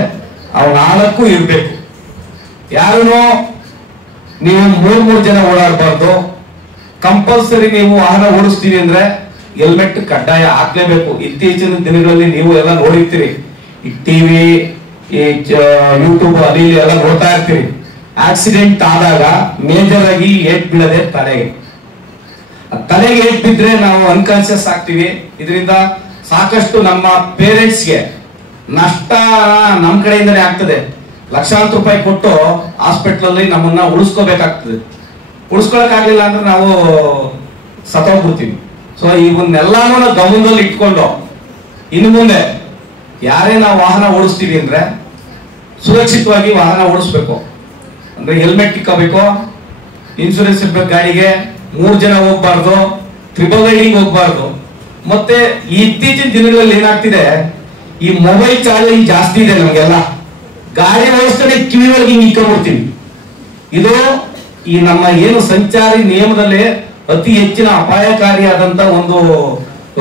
ಅವು 4 ಇರ್ಬೇಕು. ಯಾರು ನೀವು 3 ಜನ ಓಡಾಡಬಾರ್ದು. ಕಂಪಲ್ಸರಿ ನೀವು ವಾಹನ ಓಡಿಸ್ತೀವಿ ಅಂದ್ರೆ ಹೆಲ್ಮೆಟ್ ಕಡ್ಡಾಯ ಹಾಕ್ಲೇಬೇಕು. ಇತ್ತೀಚಿನ ದಿನಗಳಲ್ಲಿ ನೀವು ಎಲ್ಲ ನೋಡಿರ್ತೀರಿ, ಈ ಟಿವಿ, ಈ ಯೂಟ್ಯೂಬ್ ಅಲ್ಲಿ ಎಲ್ಲ ನೋಡ್ತಾ ಇರ್ತೀರಿ. ಆಕ್ಸಿಡೆಂಟ್ ಆದಾಗ ಮೇಜರ್ ಆಗಿ ಏಟ್ ಬೀಳದೆ ತಲೆಗೆ ಏಟ್ ಬಿದ್ರೆ ನಾವು ಅನ್ಕಾನ್ಶಿಯಸ್ ಆಗ್ತೀವಿ. ಇದರಿಂದ ಸಾಕಷ್ಟು ನಮ್ಮ ಪೇರೆಂಟ್ಸ್ಗೆ ನಷ್ಟ ನಮ್ ಕಡೆಯಿಂದಲೇ ಆಗ್ತದೆ. ಲಕ್ಷಾಂತರ ರೂಪಾಯಿ ಕೊಟ್ಟು ಹಾಸ್ಪಿಟಲ್ ಅಲ್ಲಿ ನಮ್ಮನ್ನ ಉಳಿಸ್ಕೋಬೇಕಾಗ್ತದೆ. ಉಳಿಸ್ಕೊಳಕ್ ಆಗ್ಲಿಲ್ಲ ಅಂದ್ರೆ ನಾವು ಸತ್ತೋಗ್ಬಿಡ್ತೀವಿ. ಸೊ ಇವನ್ನೆಲ್ಲಾನು ನಾವು ಗಮನದಲ್ಲಿ ಇಟ್ಕೊಂಡು ಇನ್ನು ಮುಂದೆ ಯಾರೇ ನಾವು ವಾಹನ ಓಡಿಸ್ತೀವಿ ಅಂದ್ರೆ ಸುರಕ್ಷಿತವಾಗಿ ವಾಹನ ಓಡಿಸ್ಬೇಕು. ಅಂದ್ರೆ ಹೆಲ್ಮೆಟ್ ಇಕ್ಕಬೇಕು, ಇನ್ಶೂರೆನ್ಸ್ ಇರ್ಬೇಕು ಗಾಡಿಗೆ, 3 ಜನ ಹೋಗ್ಬಾರ್ದು, ಟ್ರಿಪಲ್ ರೈಡಿಂಗ್ ಹೋಗ್ಬಾರ್ದು. ಮತ್ತೆ ಇತ್ತೀಚಿನ ದಿನಗಳಲ್ಲಿ ಏನಾಗ್ತಿದೆ, ಈ ಮೊಬೈಲ್ ಚಾರ್ಜ್ ಜಾಸ್ತಿ ಇದೆ ನಮ್ಗೆಲ್ಲ. ಗಾಡಿ ಓಡಿಸ್ತಾನೆ ಕಿವಿ ಒಳಗೆ ಹಿಂಗೆ ಇಟ್ಕೊಂಡ್ಬಿಡ್ತೀವಿ. ಇದು ಈ ನಮ್ಮ ಏನು ಸಂಚಾರಿ ನಿಯಮದಲ್ಲಿ ಅತಿ ಹೆಚ್ಚಿನ ಅಪಾಯಕಾರಿಯಾದಂತ ಒಂದು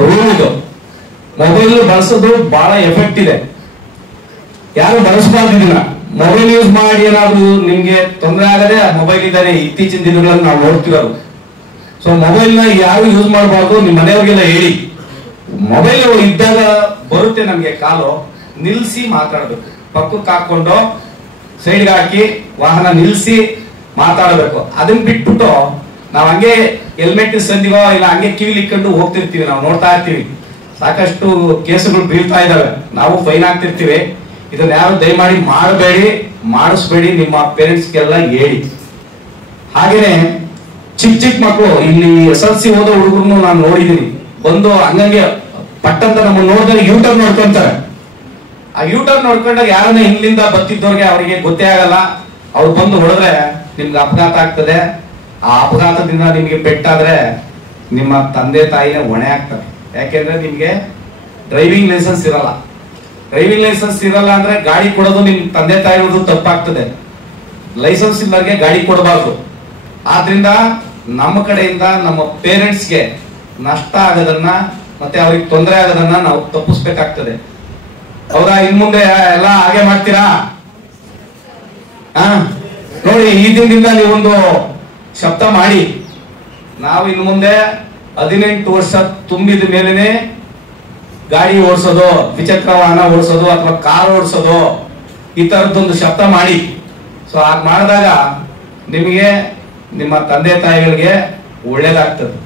ರೂಲ್ ಇದು. ಮೊಬೈಲ್ ಬಳಸೋದು ಬಹಳ ಎಫೆಕ್ಟ್ ಇದೆ, ಯಾರು ಬಳಸಬಾರ್ದು ಇದನ್ನ. ಮೊಬೈಲ್ ಯೂಸ್ ಮಾಡಿ ಏನಾದ್ರು ನಿಮ್ಗೆ ತೊಂದರೆ ಆಗದೆ ಮೊಬೈಲ್ ಇದ್ದಾನೆ ಇತ್ತೀಚಿನ ದಿನಗಳಲ್ಲಿ ನಾವು ನೋಡ್ತಿರೋದು. ಸೊ ಮೊಬೈಲ್ ನ ಯಾರು ಯೂಸ್ ಮಾಡಬಾರ್ದು, ನಿಮ್ ಮನೆಯವ್ರಿಗೆಲ್ಲ ಹೇಳಿ. ಮೊಬೈಲ್ ಇದ್ದಾಗ ಬರುತ್ತೆ ನಮ್ಗೆ ಕಾಲು, ನಿಲ್ಸಿ ಮಾತಾಡ್ಬೇಕು. ಪಕ್ಕಕ್ಕೆ ಹಾಕೊಂಡು ಸೈಡ್ಗೆ ಹಾಕಿ ವಾಹನ ನಿಲ್ಸಿ ಮಾತಾಡಬೇಕು. ಅದನ್ನ ಬಿಟ್ಬಿಟ್ಟು ನಾವ್ ಹಂಗೆ ಹೆಲ್ಮೆಟ್ ಸಂದಿಗೋ ಇಲ್ಲ ಹಂಗೆ ಕಿವಿಲಿ ಇಟ್ಕೊಂಡು ಹೋಗ್ತಿರ್ತೀವಿ. ನಾವು ನೋಡ್ತಾ ಇರ್ತೀವಿ, ಸಾಕಷ್ಟು ಕೇಸುಗಳು ಬೀಳ್ತಾ ಇದಾವೆ, ನಾವು ಫೈನ್ ಆಗ್ತಿರ್ತೀವಿ. ಇದನ್ನ ಯಾರು ದಯಮಾಡಿ ಮಾಡಬೇಡಿ, ಮಾಡಿಸ್ಬೇಡಿ, ನಿಮ್ಮ ಪೇರೆಂಟ್ಸ್ಗೆಲ್ಲ ಹೇಳಿ. ಹಾಗೇನೆ ಚಿಕ್ಕ ಮಕ್ಕಳು, ಇಲ್ಲಿ SLC ಓದೋ ಹುಡುಗರು ನಾನು ನೋಡಿದೀನಿ, ಬಂದು ಹಂಗಂಗೆ ಪಟ್ಟಂತ ನಮ್ಮನ್ನು ನೋಡಿದ್ರೆ ಯೂಟರ್ನ್ ನೋಡ್ಕೊಂತಾರೆ. ಆ ಯೂಟರ್ನ್ ನೋಡ್ಕೊಂಡಾಗ ಯಾರನ್ನ ಹಿಂದಿಂದ ಬತ್ತಿದ್ದವ್ರಿಗೆ ಅವರಿಗೆ ಗೊತ್ತೇ ಆಗಲ್ಲ. ಅವ್ರು ಬಂದು ಹೊಡೆದ್ರೆ ನಿಮ್ಗೆ ಅಪಘಾತ ಆಗ್ತದೆ. ಆ ಅಪಘಾತದಿಂದ ನಿಮ್ಗೆ ಪೆಟ್ಟಾದ್ರೆ ನಿಮ್ಮ ತಂದೆ ತಾಯಿನ ಹೊಣೆ ಆಗ್ತಾರೆ. ಯಾಕೆಂದ್ರೆ ನಿಮ್ಗೆ ಡ್ರೈವಿಂಗ್ ಲೈಸೆನ್ಸ್ ಇರಲ್ಲ. ಡ್ರೈವಿಂಗ್ ಲೈಸೆನ್ಸ್ ಇರಲ್ಲ ಅಂದ್ರೆ ಗಾಡಿ ಕೊಡೋದು ನಿಮ್ ತಂದೆ ತಾಯಿಯವ್ರದ್ದು ತಪ್ಪಾಗ್ತದೆ. ಲೈಸೆನ್ಸ್ ಇಲ್ಲರಿಗೆ ಗಾಡಿ ಕೊಡಬಾರ್ದು. ಆದ್ರಿಂದ ನಮ್ಮ ಕಡೆಯಿಂದ ನಮ್ಮ ಪೇರೆಂಟ್ಸ್ಗೆ ನಷ್ಟ ಆಗೋದನ್ನ ಮತ್ತೆ ಅವ್ರಿಗೆ ತೊಂದರೆ ಆಗೋದನ್ನ ನಾವು ತಪ್ಪಿಸ್ಬೇಕಾಗ್ತದೆ. ಹೌದಾ? ಇನ್ ಮುಂದೆ ಎಲ್ಲ ಹಾಗೆ ಮಾಡ್ತೀರಾ? ನೋಡಿ, ಈ ದಿನದಿಂದ ನೀವೊಂದು ಶಬ್ದ ಮಾಡಿ, ನಾವು ಇನ್ನು ಮುಂದೆ 18 ವರ್ಷ ತುಂಬಿದ ಮೇಲೆನೆ ಗಾಡಿ ಓಡಿಸೋದು, ದ್ವಿಚಕ್ರ ವಾಹನ ಓಡಿಸೋದು ಅಥವಾ ಕಾರ್ ಓಡಿಸೋದು, ಈ ತರದ್ದೊಂದು ಶಬ್ದ ಮಾಡಿ. ಸೊ ಹಾಗೆ ಮಾಡಿದಾಗ ನಿಮಗೆ ನಿಮ್ಮ ತಂದೆ ತಾಯಿಗಳಿಗೆ ಒಳ್ಳೇದಾಗ್ತದೆ.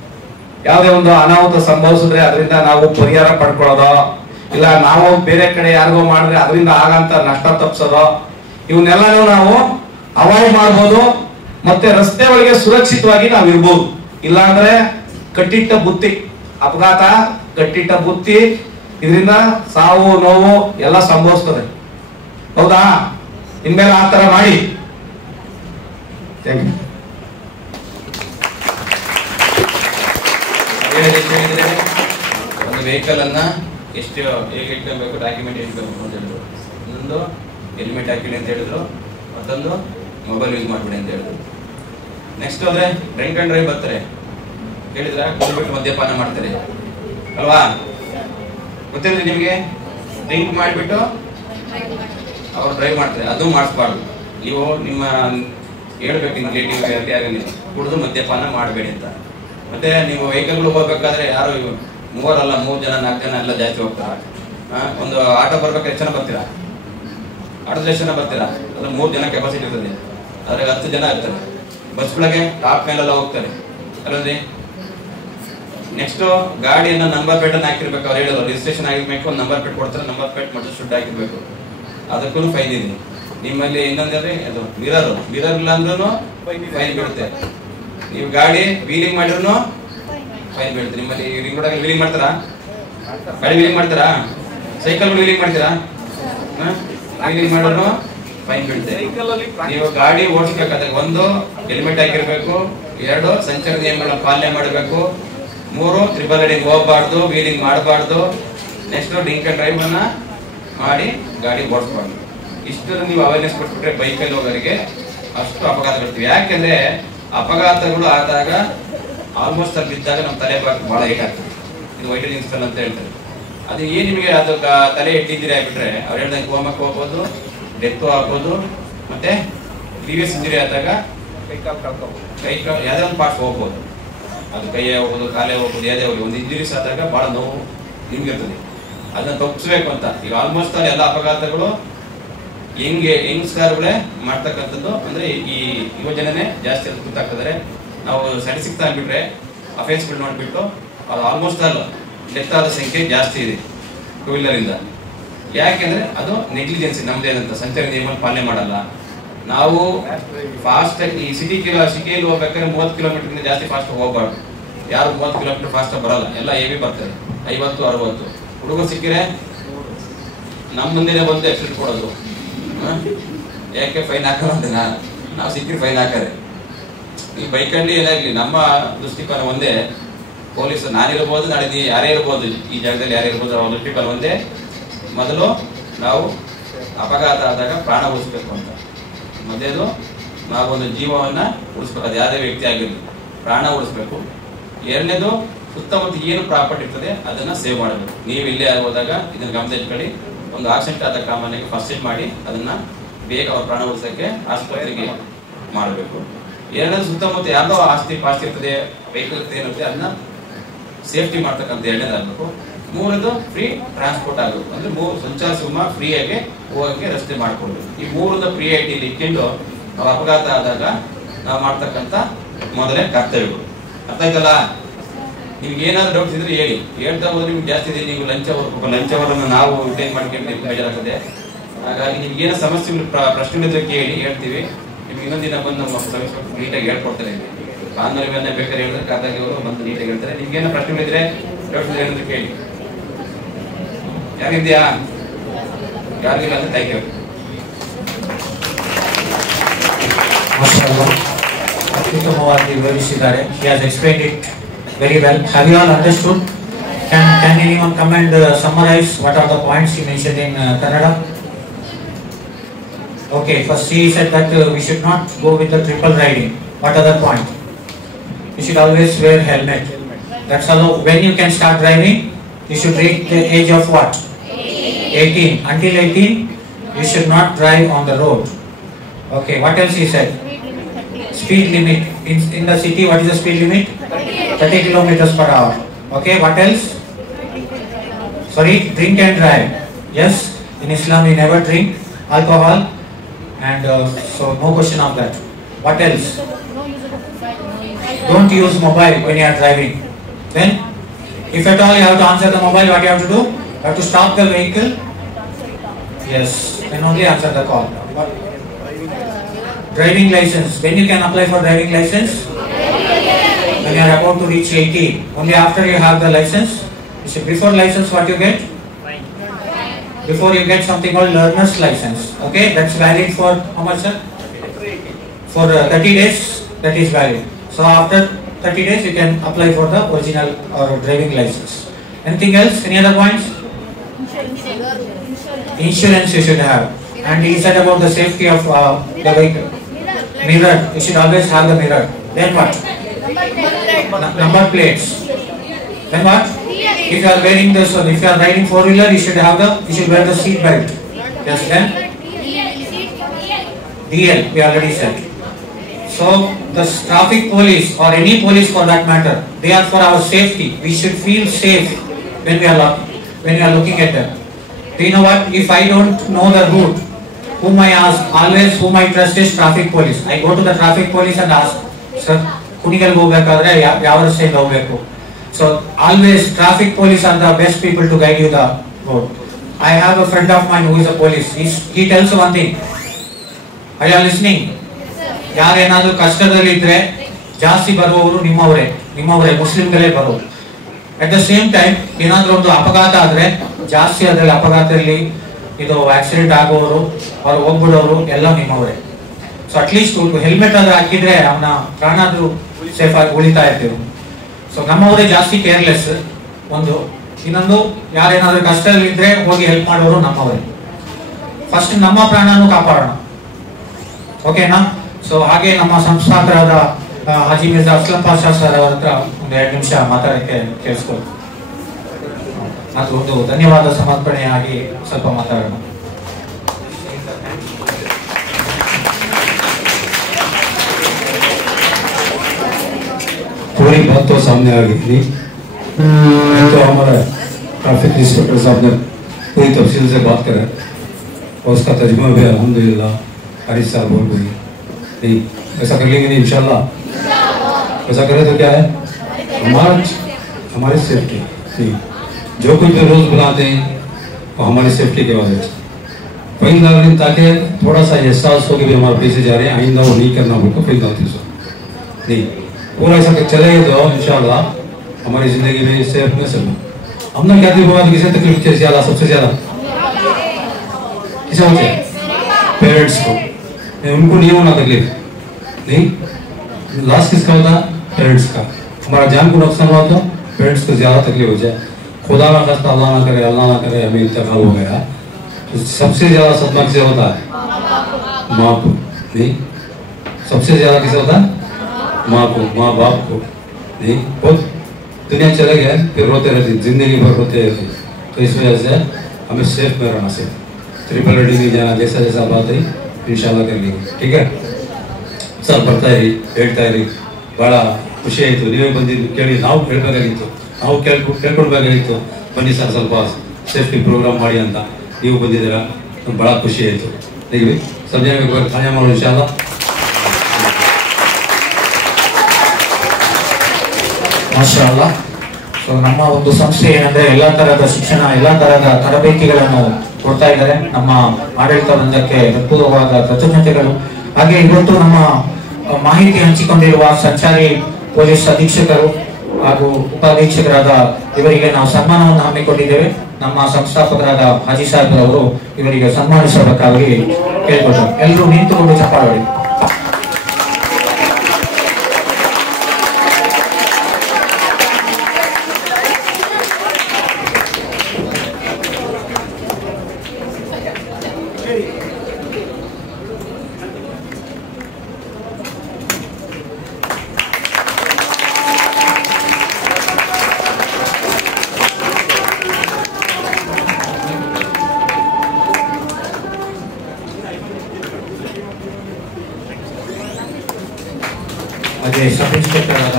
ಯಾವುದೇ ಒಂದು ಅನಾಹುತ ಸಂಭವಿಸಿದ್ರೆ ಅದರಿಂದ ನಾವು ಪರಿಹಾರ ಪಡ್ಕೊಳ್ಳೋದು, ಇಲ್ಲ ನಾವು ಬೇರೆ ಕಡೆ ಯಾರಿಗೋ ಮಾಡಿದ್ರೆ ಅದರಿಂದ ಆಗಂತ ನಷ್ಟ ತಪ್ಪಿಸೋದು, ಇವನ್ನೆಲ್ಲನೂ ನಾವು ಅವಾಯ್ಡ್ ಮಾಡ್ಬೋದು. ಮತ್ತೆ ರಸ್ತೆ ಒಳಗೆ ಸುರಕ್ಷಿತವಾಗಿ ನಾವು ಇರ್ಬೋದು. ಇಲ್ಲಾಂದ್ರೆ ಕಟ್ಟಿಟ್ಟ ಬುತ್ತಿ ಅಪಘಾತ, ಕಟ್ಟಿಟ್ಟ ಬುತ್ತಿ, ಇದರಿಂದ ಸಾವು ನೋವು ಎಲ್ಲ ಸಂಭವಿಸ್ತದೆ. ಹೌದಾ? ಇನ್ಮೇಲೆ ಆ ತರ ಮಾಡಿ. Thank you. ಒಂದು ವೆಹಿಕಲ್ ಅನ್ನ ಎಷ್ಟು ಹೇಗೆ ಇಟ್ಕೊಬೇಕು, ಡಾಕ್ಯುಮೆಂಟ್ ಇಟ್ಕೊಬೇಕು ಅಂತ ಹೇಳಿದ್ರು. ಇನ್ನೊಂದು ಹೆಲ್ಮೆಟ್ ಹಾಕಿಡಿ ಅಂತ ಹೇಳಿದ್ರು, ಮತ್ತೊಂದು ಮೊಬೈಲ್ ಯೂಸ್ ಮಾಡ್ಬಿಡಿ ಅಂತ ಹೇಳಿದ್ರು. ನೆಕ್ಸ್ಟ್ ಅಂದ್ರೆ ಡ್ರಿಂಕ್ ಅಂಡ್ ಡ್ರೈವ್ ಬರ್ತಾರೆ, ಹೇಳಿದ್ರ ಕುಡಿದ್ಬಿಟ್ಟು ಮದ್ಯಪಾನ ಮಾಡ್ತಾರೆ ಅಲ್ವಾ? ಗೊತ್ತಿಲ್ಲ ನಿಮ್ಗೆ? ಡ್ರಿಂಕ್ ಮಾಡಿಬಿಟ್ಟು ಅವ್ರು ಡ್ರೈವ್ ಮಾಡ್ತಾರೆ, ಅದು ಮಾಡಿಸ್ಬಾರ್ದು. ನೀವು ನಿಮ್ಮ ಹೇಳ್ಬೇಕು ನಿಮ್ಮ ರಿಲೇಟಿವ್ ಯಾರಿಗೆ ಕುಡಿದು ಮದ್ಯಪಾನ ಮಾಡಬೇಡಿ ಅಂತ. ಮತ್ತೆ ನೀವು ವೆಹಿಕಲ್ಗಳು ಹೋಗ್ಬೇಕಾದ್ರೆ ಯಾರು 3 ಅಲ್ಲ 3 ಜನ 4 ಜನ ಎಲ್ಲ ಜಾಸ್ತಿ ಹೋಗ್ತಾರೆ. ಒಂದು ಆಟೋ ಬರ್ಬೇಕಾದ್ರೆ ಎಷ್ಟು ಜನ ಬರ್ತೀರಾ? ಆಟೋದಲ್ಲಿ ಎಷ್ಟು ಜನ ಬರ್ತೀರಾ? ಅದ್ರ 3 ಜನ ಕೆಪಾಸಿಟಿ ಇರ್ತದೆ, ಅದ್ರಾಗ 10 ಜನ ಇರ್ತಾರೆ. ಬಸ್ಗಳಿಗೆ ಟಾಪ್ ಮೇಲೆಲ್ಲ ಹೋಗ್ತಾರೆ ಅಲ್ಲಂದ್ರೆ. ನೆಕ್ಸ್ಟ್ ಗಾಡಿಯನ್ನ ನಂಬರ್ ಪ್ಲೇಟ್ ಅನ್ನು ಹಾಕಿರ್ಬೇಕು. ಅವ್ರು ಹೇಳೋದು ರಿಜಿಸ್ಟ್ರೇಷನ್ ಆಗಿರ್ಬೇಕು, ಒಂದು ನಂಬರ್ ಪ್ಲೇಟ್ ಕೊಡ್ತಾರೆ, ನಂಬರ್ ಪ್ಲೇಟ್ ಮತ್ತು ಶುಡ್ ಹಾಕಿರ್ಬೇಕು. ಅದಕ್ಕೂ ಫೈನ್ ಇದೆ. ನಿಮ್ಮಲ್ಲಿ ಇನ್ನೊಂದ್ರೆ ಅದು ಮಿರರ್ ಇಲ್ಲ ಅಂದ್ರೂ ಫೈನ್ ಬೀಳುತ್ತೆ. ನೀವು ಗಾಡಿ ವೀಲಿಂಗ್ ಮಾಡಿದ್ರು ಫೈನ್ ಬೀಳುತ್ತೆ. ನಿಮ್ಮಲ್ಲಿ ರಿಂಗ್ ರೋಡಲ್ಲಿ ವೀಲಿಂಗ್ ಮಾಡ್ತಾರಾ? ಗಾಡಿ ವೀಲಿಂಗ್ ಮಾಡ್ತಾರಾ? ಸೈಕಲ್ ವೀಲಿಂಗ್ ಮಾಡ್ತೀರಾ? ವೀಲಿಂಗ್ ಮಾಡಿದ್ರು ಫೈನ್ ಬೀಳುತ್ತೆ. ನೀವು ಗಾಡಿ ಓಡಿಸ್ಬೇಕಾದ್ರೆ 1 ಹೆಲ್ಮೆಟ್ ಹಾಕಿರ್ಬೇಕು, 2 ಸಂಚಾರ ನಿಯಮಗಳನ್ನ ಪಾಲನೆ ಮಾಡಬೇಕು, 3 ಟ್ರಿಪಲ್ ರೈಡಿಂಗ್ ಹೋಗಬಾರ್ದು, ವೀಲಿಂಗ್ ಮಾಡಬಾರ್ದು. ನೆಕ್ಸ್ಟ್ ಡ್ರಿಂಕ್ ಅಂಡ್ ಡ್ರೈವ್ ಅನ್ನ ಮಾಡಿ ಗಾಡಿ ಓಡಿಸಬಾರ್ದು. ಇಷ್ಟು ನೀವು ಅವೇರ್ನೆಸ್ ಕೊಟ್ಬಿಟ್ರೆ ಬೈಕಲ್ಲಿ ಹೋಗೋರಿಗೆ ಅಷ್ಟು ಅಪಘಾತಗಳು. ಯಾಕೆಂದ್ರೆ ಅಪಘಾತಗಳು ಆದಾಗ ಆಲ್ಮೋಸ್ಟ್ ಅಲ್ಲಿ ಬಿದ್ದಾಗ ನಮ್ಮ ತಲೆ ಬಹಳ ಏಟ್ ಆಗ್ತದೆ. ಇದು ವೈಟಲ್ ಇನ್ಸ್ಟಲ್ ಅಂತ ಹೇಳ್ತಾರೆ. ಅದು ಏನ್ ನಿಮಗೆ ಅದು ತಲೆ ಇಟ್ಟಿದ್ದೀರಿ ಆಗ್ಬಿಟ್ರೆ ಅವ್ರು ಹೇಳ್ದಂಗೆ ಕೋಮಕ್ಕೆ ಹೋಗ್ಬೋದು, ಡೆತ್ ಆಗ್ಬೋದು, ಮತ್ತೆ ಪ್ರೀವಿಯಸ್ ಇಂಜುರಿ ಆದಾಗ ಕೈ ಕಾಲು ಯಾವ್ದೇ ಒಂದು ಪಾರ್ಟ್ ಹೋಗ್ಬೋದು. ಅದು ಕೈಯೇ ಹೋಗ್ಬೋದು, ಕಾಲೇ ಹೋಗ್ಬೋದು, ಯಾವುದೇ ಹೋಗಿ ಒಂದು ಇಂಜುರೀಸ್ ಆದಾಗ ಬಹಳ ನೋವು ನಿಮ್ಗಿರ್ತದೆ. ಅದನ್ನ ತಪ್ಪಿಸ್ಬೇಕು ಅಂತ ಈಗ ಆಲ್ಮೋಸ್ಟ್ ಅಲ್ಲಿ ಎಲ್ಲ ಅಪಘಾತಗಳು ಯಂಗ್ಸ್ಟರ್ಗಳೇ ಮಾಡ್ತಕ್ಕಂಥದ್ದು. ಅಂದ್ರೆ ಈ ಯುವಜನನೇ ಜಾಸ್ತಿ ಅದು ಗೊತ್ತಾಗ್ತದೆ. ನಾವು ಸ್ಟ್ಯಾಟಿಸ್ಟಿಕ್ಸ್ ಆಗ್ಬಿಟ್ರೆ ಅಫೆನ್ಸ್ಗಳು ನೋಡ್ಬಿಟ್ಟು ಅದು ಆಲ್ಮೋಸ್ಟ್ ಆಲ್ ಡೆತ್ ಆದ ಸಂಖ್ಯೆ ಜಾಸ್ತಿ ಇದೆ 2 ವೀಲರ್ ಇಂದ. ಯಾಕೆಂದ್ರೆ ಅದು ನೆಗ್ಲಿಜೆನ್ಸಿ, ನಮ್ದೇನಂತ ಸಂಚಾರಿ ನಿಯಮ ಪಾಲನೆ ಮಾಡಲ್ಲ. ನಾವು ಫಾಸ್ಟ್ ಈ ಸಿಟಿಯಲ್ಲಿ ಹೋಗ್ಬೇಕಾದ್ರೆ 30 ಕಿಲೋಮೀಟರ್ ಜಾಸ್ತಿ ಫಾಸ್ಟ್ ಹೋಗ್ಬಾರ್ದು. ಯಾರು 30 ಕಿಲೋಮೀಟರ್ ಫಾಸ್ಟ್ ಬರಲ್ಲ, ಎಲ್ಲ ಹೆವಿ ಬರ್ತಾರೆ 50 60. ಹುಡುಗರು ಸಿಕ್ಕಿದ್ರೆ ನಮ್ಮ ಮುಂದೆನೆ ಬಂದು ಎಕ್ಸಿಡೆಂಟ್ ಕೊಡೋದು. ಯಾಕೆ ಫೈನ್ ಹಾಕಲ್ಲ ಅಂತ ನಾವು ಸಿಕ್ಕಿದ್ರೆ ಫೈನ್ ಹಾಕದೆ. ಈ ಬೈಕಲ್ಲಿ ಏನಾಗ್ಲಿ ನಮ್ಮ ದೃಷ್ಟಿಕೋನ ಒಂದೇ, ಪೊಲೀಸ್ ನಾನಿರ್ಬೋದು, ನಾಳೆ ಯಾರೇ ಇರ್ಬೋದು, ಈ ಜಾಗದಲ್ಲಿ ಯಾರೇ ಇರ್ಬೋದು, ಅವ್ರ ದೃಷ್ಟಿಕೋನ ಒಂದೇ, ಮೊದಲು ನಾವು ಅಪಘಾತ ಆದಾಗ ಪ್ರಾಣ ಉಳಿಸ್ಬೇಕು ಅಂತ. ಮೊದಲು ನಾವು ಒಂದು ಜೀವವನ್ನ ಉಳಿಸ್ಬೇಕು, ಅದು ಯಾವುದೇ ವ್ಯಕ್ತಿ ಆಗಿರ್ಲಿ, ಪ್ರಾಣ ಉಳಿಸ್ಬೇಕು. ಎರಡನೇದು, ಸುತ್ತಮುತ್ತ ಏನು ಪ್ರಾಪರ್ಟಿ ಇರ್ತದೆ ಅದನ್ನ ಸೇವ್ ಮಾಡಬೇಕು. ನೀವು ಇಲ್ಲೇ ಹೋದಾಗ ಇದನ್ನ ಗಮನಿಸ್ಕೊಳ್ಳಿ, ಒಂದು ಆಕ್ಸಿಡೆಂಟ್ ಆದ ಕಾಮನ್ಗೆ ಫಸ್ಟ್ ಏಡ್ ಮಾಡಿ ಅದನ್ನ ಬೇಗ ಅವ್ರ ಪ್ರಾಣ ಉಳಿಸೋಕ್ಕೆ ಆಸ್ಪತ್ರೆಗೆ ಮಾಡಬೇಕು. ಎರಡನೇದು, ಸುತ್ತಮುತ್ತ ಯಾವ್ದೋ ಆಸ್ತಿ ಪಾಸ್ತಿ ಇರ್ತದೆ, ವೆಹಿಕಲ್ ಏನಿರುತ್ತೆ ಅದನ್ನ ಸೇಫ್ಟಿ ಮಾಡ್ತಕ್ಕಂಥ ಎರಡನೇದಾಗಬೇಕು. ಮೂರನೇದು, ಫ್ರೀ ಟ್ರಾನ್ಸ್ಪೋರ್ಟ್ ಆಗಬೇಕು, ಅಂದ್ರೆ ಸಂಚಾರ ಸುಮಾರು ಫ್ರೀ ಆಗಿ ಹೋಗಕ್ಕೆ ರಸ್ತೆ ಮಾಡ್ಕೊಳ್ಬೇಕು. ಈ ಮೂರದ ಪ್ರಿಯಾರಿಟಿಯಲ್ಲಿ ಇಟ್ಕೊಂಡು ನಾವು ಅಪಘಾತ ಆದಾಗ ನಾವು ಮಾಡ್ತಕ್ಕಂಥ ಮೊದಲೇ ಕರ್ತವ್ಯಗಳು. ಅರ್ಥ ಆಯ್ತಲ್ಲ? ನಿಮ್ಗೆ ಏನಾದ್ರು ಡೌಟ್ಸ್ ಇದ್ರೆ ಹೇಳಿ, ಹೇಳ್ತಾ ಹೋದ್ರೆ ನಿಮ್ಗೆ ಜಾಸ್ತಿ ಇದೆ. ನೀವು ಲಂಚ ಅವರನ್ನು ನಾವು ರಿಟೈನ್ ಮಾಡ್ಕೊಂಡು ಬೇಜಾರಾಗ್ತದೆ. ಹಾಗಾಗಿ ನಿಮ್ಗೆ ಏನೋ ಸಮಸ್ಯೆ ಪ್ರಶ್ನೆಗಳಿದ್ರೆ ಕೇಳಿ, ಹೇಳ್ತೀವಿ. ನಿಮ್ಗೆ ಇನ್ನೊಂದು ದಿನ ಬಂದು ನಮ್ಮ ಸರ್ವಿಸ್ ನೀಟಾಗಿ ಹೇಳ್ಕೊಡ್ತಾರೆ. ಬಾಂಧವ್ಯವನ್ನ ಬೇಕಾದ್ರೆ ಹೇಳಿದ್ರೆ ಖಾತಾಗಿ ಅವರು ಬಂದು ನೀಟಾಗಿ ಹೇಳ್ತಾರೆ. ನಿಮ್ಗೆ ಏನೋ ಪ್ರಶ್ನೆಗಳಿದ್ರೆ ಡೌಟ್ಸ್ ಏನಾದ್ರು ಕೇಳಿ. ಯಾರಿದ್ಯಾ? ಯಾರಿಗಿಲ್ಲ ಅಂದ್ರೆ ಥ್ಯಾಂಕ್ ಯು. ಅತ್ಯುತ್ತಮವಾಗಿ ವಿವರಿಸಿದ್ದಾರೆ. He has explained it very well. Have you all understood? Can anyone come and summarize what are the points he mentioned in Kannada? Okay, first he said that we should not go with the triple riding. What other point? You should always wear helmet. That's all. When you can start driving, you should reach the age of what? 18. Until 18, you should not drive on the road. Okay, what else he said? Speed limit. In the city, what is the speed limit? 30 kilometers per hour. Okay, what else? Sorry, drink and drive. Yes, in Islam we never drink alcohol, and so no question of that. What else? Don't use mobile when you are driving. Then, if at all you have to answer the mobile, what you have to do? You have to stop the vehicle. Yes, then only answer the call. Driving license. When you can apply for driving license? When you are about to reach 18. Only after you have the license. You see, before license, what you get? Before you get something called learner's license. Okay, that's valid for how much, sir? For 30 days. That is valid. So after 30 days, you can apply for the original or driving license. Anything else? Any other points? Insurance you should have. And he said about the safety of the vehicle. Mirror. You should always have the mirror. Then what? Number plates. Then what? If you are wearing this, if you are riding 4-wheeler, you should wear the seat belt. Yes. Then DL. We already said. So the traffic police or any police for that matter, they are for our safety. We should feel safe when we are looking at them. Do you know what? If I don't know the route, whom I ask, always whom I trust is traffic police. I go to the traffic police and ask, sir, Kunigal hogಬೇಕಾದ್ರೆ ಯಾವ ರಸ್ತೆಯಿಂದ ಹೋಗಬೇಕು? So always traffic police are the best people to guide you the road. I have a friend of mine who is a police. He tells one thing. Are you listening? ಯಾರೇನಾದ್ರೂ ಕಷ್ಟದಲ್ಲಿ ಇದ್ರೆ ಜಾಸ್ತಿ ಬರುವವರು ನಿಮ್ಮವರೇ ಮುಸ್ಲಿಂಗಳೇ ಬರೋರು. At the same time ಏನಾದ್ರೂ ಒಂದು ಅಪಘಾತ ಆದ್ರೆ ಜಾಸ್ತಿ ಅದರಲ್ಲಿ ಅಪಘಾತದಲ್ಲಿ ಇದು ಆಕ್ಸಿಡೆಂಟ್ ಆಗುವವರು ಅವ್ರು ಹೋಗ್ಬಿಡೋರು ಎಲ್ಲ ನಿಮ್ಮವರೇ. ಸೊ ಅಟ್ಲೀಸ್ಟ್ ಹೆಲ್ಮೆಟ್ ಆದ್ರೂ ಹಾಕಿದ್ರೆ ಅವನ ಪ್ರಾಣ ಆದ್ರೂ ಸೇಫ್ ಆಗಿ ಉಳಿತಾ ಇರ್ತೀವಿ. ಸೊ ನಮ್ಮವರೇ ಜಾಸ್ತಿ ಕೇರ್ಲೆಸ್ ಒಂದು. ಇನ್ನೊಂದು, ಯಾರೇನಾದ್ರೂ ಕಷ್ಟದಲ್ಲಿ ಇದ್ರೆ ಹೋಗಿ ಹೆಲ್ಪ್ ಮಾಡೋರು ನಮ್ಮವರೇ. ಫಸ್ಟ್ ನಮ್ಮ ಪ್ರಾಣನೂ ಕಾಪಾಡೋಣ. ಓಕೆನಾ? ಸೊ ಹಾಗೆ ನಮ್ಮ ಸಂಸ್ಥಾಪಕರಾದ ಹಾಜಿ ಮಿರ್ಜಾ ಅಸ್ಲಂ ಪಾಷಾ ಸರ್ ಅವರ ಹತ್ರ ಒಂದು 2 ನಿಮಿಷ ಮಾತಾಡಕ್ಕೆ ಕೇಳಿಸ್ಕೊಳ್ಳಿ. ಮತ್ತು ಒಂದು ಧನ್ಯವಾದ ಸಮರ್ಪಣೆಯಾಗಿ ಸ್ವಲ್ಪ ಮಾತಾಡೋಣ. पूरी बात तो सामने आ गई थी। तो हमारा ट्रैफिक इंस्पेक्टर साहब ने पूरी तफसील से बात करा और उसका तर्जुमा भी अल्हम्दुलिल्लाह हारिस साहब बोल गई। नहीं, ऐसा कर लेंगे नहीं इंशाल्लाह। ऐसा करें तो क्या है, हमारी सेफ्टी। नहीं, जो कुछ भी रोज बनाते हैं वो हमारी सेफ्टी के वजह से फिर, ताकि थोड़ा सा एहसास हो कि भी हमारे पीछे जा रहे हैं, आइंदा वो नहीं करना बोलकर फिर नहीं पूरा ऐसा चलेगा तो इंशाल्लाह हमारी जिंदगी में सेफ में सब। हमने क्या थी बात, किसे तकलीफ थी ज्यादा, सबसे ज्यादा किसे होते? पेरेंट्स को। उनको नहीं होना तकलीफ, नहीं, लास्ट किसका होता? पेरेंट्स का। हमारा जान को नुकसान हुआ तो पेरेंट्स को ज़्यादा तकलीफ हो जाए, खुदा ना खास्ता अल्लाह ना करे हमें इंतकाल हो गया, तो सबसे ज़्यादा सदमा किसे होता है? माँ को। नहीं, सबसे ज़्यादा किसे होता है? माँ को, माँ बाप को। नहीं, बहुत दुनिया चले गए फिर रोते रहते, जिंदगी भर रोते रहते। तो इस वजह से हमें सेफ में रहना, सेफ ट्रिपल रेडी नहीं जाना, जैसा जैसा बात है इंशाल्लाह कर लेंगे, ठीक है। सर ಬರ್ತಾ ಇರಿ, ಹೇಳ್ತಾ ಇರಿ, ಭಾಳ ಖುಷಿ ಆಯಿತು. ನೀವೇ ಬಂದಿದ್ದು ಕೇಳಿ ನಾವು ಕೇಳಬೇಕಾಗಿತ್ತು, ನಾವು ಕೇಳ್ಕೊಳ್ಬೇಕಾಗಿತ್ತು. ಬನ್ನಿ ಸರ್ ಸ್ವಲ್ಪ ಸೇಫ್ಟಿ ಪ್ರೋಗ್ರಾಮ್ ಮಾಡಿ ಅಂತ ನೀವು ಬಂದಿದ್ದೀರಾ, ನಮ್ಗೆ ಭಾಳ ಖುಷಿ ಆಯಿತು. ಹೇಗೆ ಸಂಜೆ ಖಾಯ ಮಾಡೋಣ ಇಂಶಾಲ್ಲ. ಮಾಶಾಅಲ್ಲಾ. ಸೊ ನಮ್ಮ ಒಂದು ಸಂಸ್ಥೆ ಏನಂದ್ರೆ ಎಲ್ಲಾ ತರಹದ ಶಿಕ್ಷಣ, ಎಲ್ಲಾ ತರಹದ ತರಬೇತಿಗಳನ್ನು ಕೊಡ್ತಾ ಇದ್ದಾರೆ. ನಮ್ಮ ಆಡಳಿತ ವೃಂದಕ್ಕೆ ಅದ್ಭುತವಾದ ಕೃತಜ್ಞತೆಗಳು. ಹಾಗೆ ಇವತ್ತು ನಮ್ಮ ಮಾಹಿತಿ ಹಂಚಿಕೊಂಡಿರುವ ಸಂಚಾರಿ ಪೊಲೀಸ್ ಅಧೀಕ್ಷಕರು ಹಾಗೂ ಉಪಾಧೀಕ್ಷಕರಾದ ಇವರಿಗೆ ನಾವು ಸನ್ಮಾನವನ್ನು ಹಮ್ಮಿಕೊಂಡಿದ್ದೇವೆ. ನಮ್ಮ ಸಂಸ್ಥಾಪಕರಾದ ಹಾಜಿ ಸಾಹೇಬ್ರವರು ಇವರಿಗೆ ಸನ್ಮಾನಿಸಬೇಕಾಗಿ ಕೇಳಿಕೊಟ್ಟರು. ಎಲ್ಲರೂ ನಿಂತುಕೊಂಡು ಚಪ್ಪಾಳೆ. ಹಾಗೆ ಸಬ್ ಇನ್ಸ್ಪೆಕ್ಟರ್ ಆದ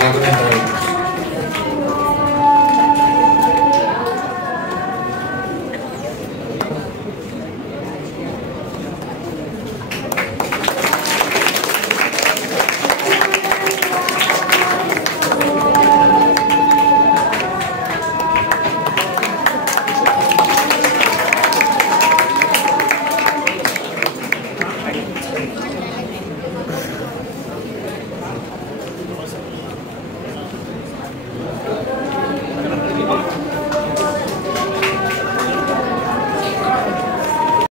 ರಾಘವೇಂದ್ರ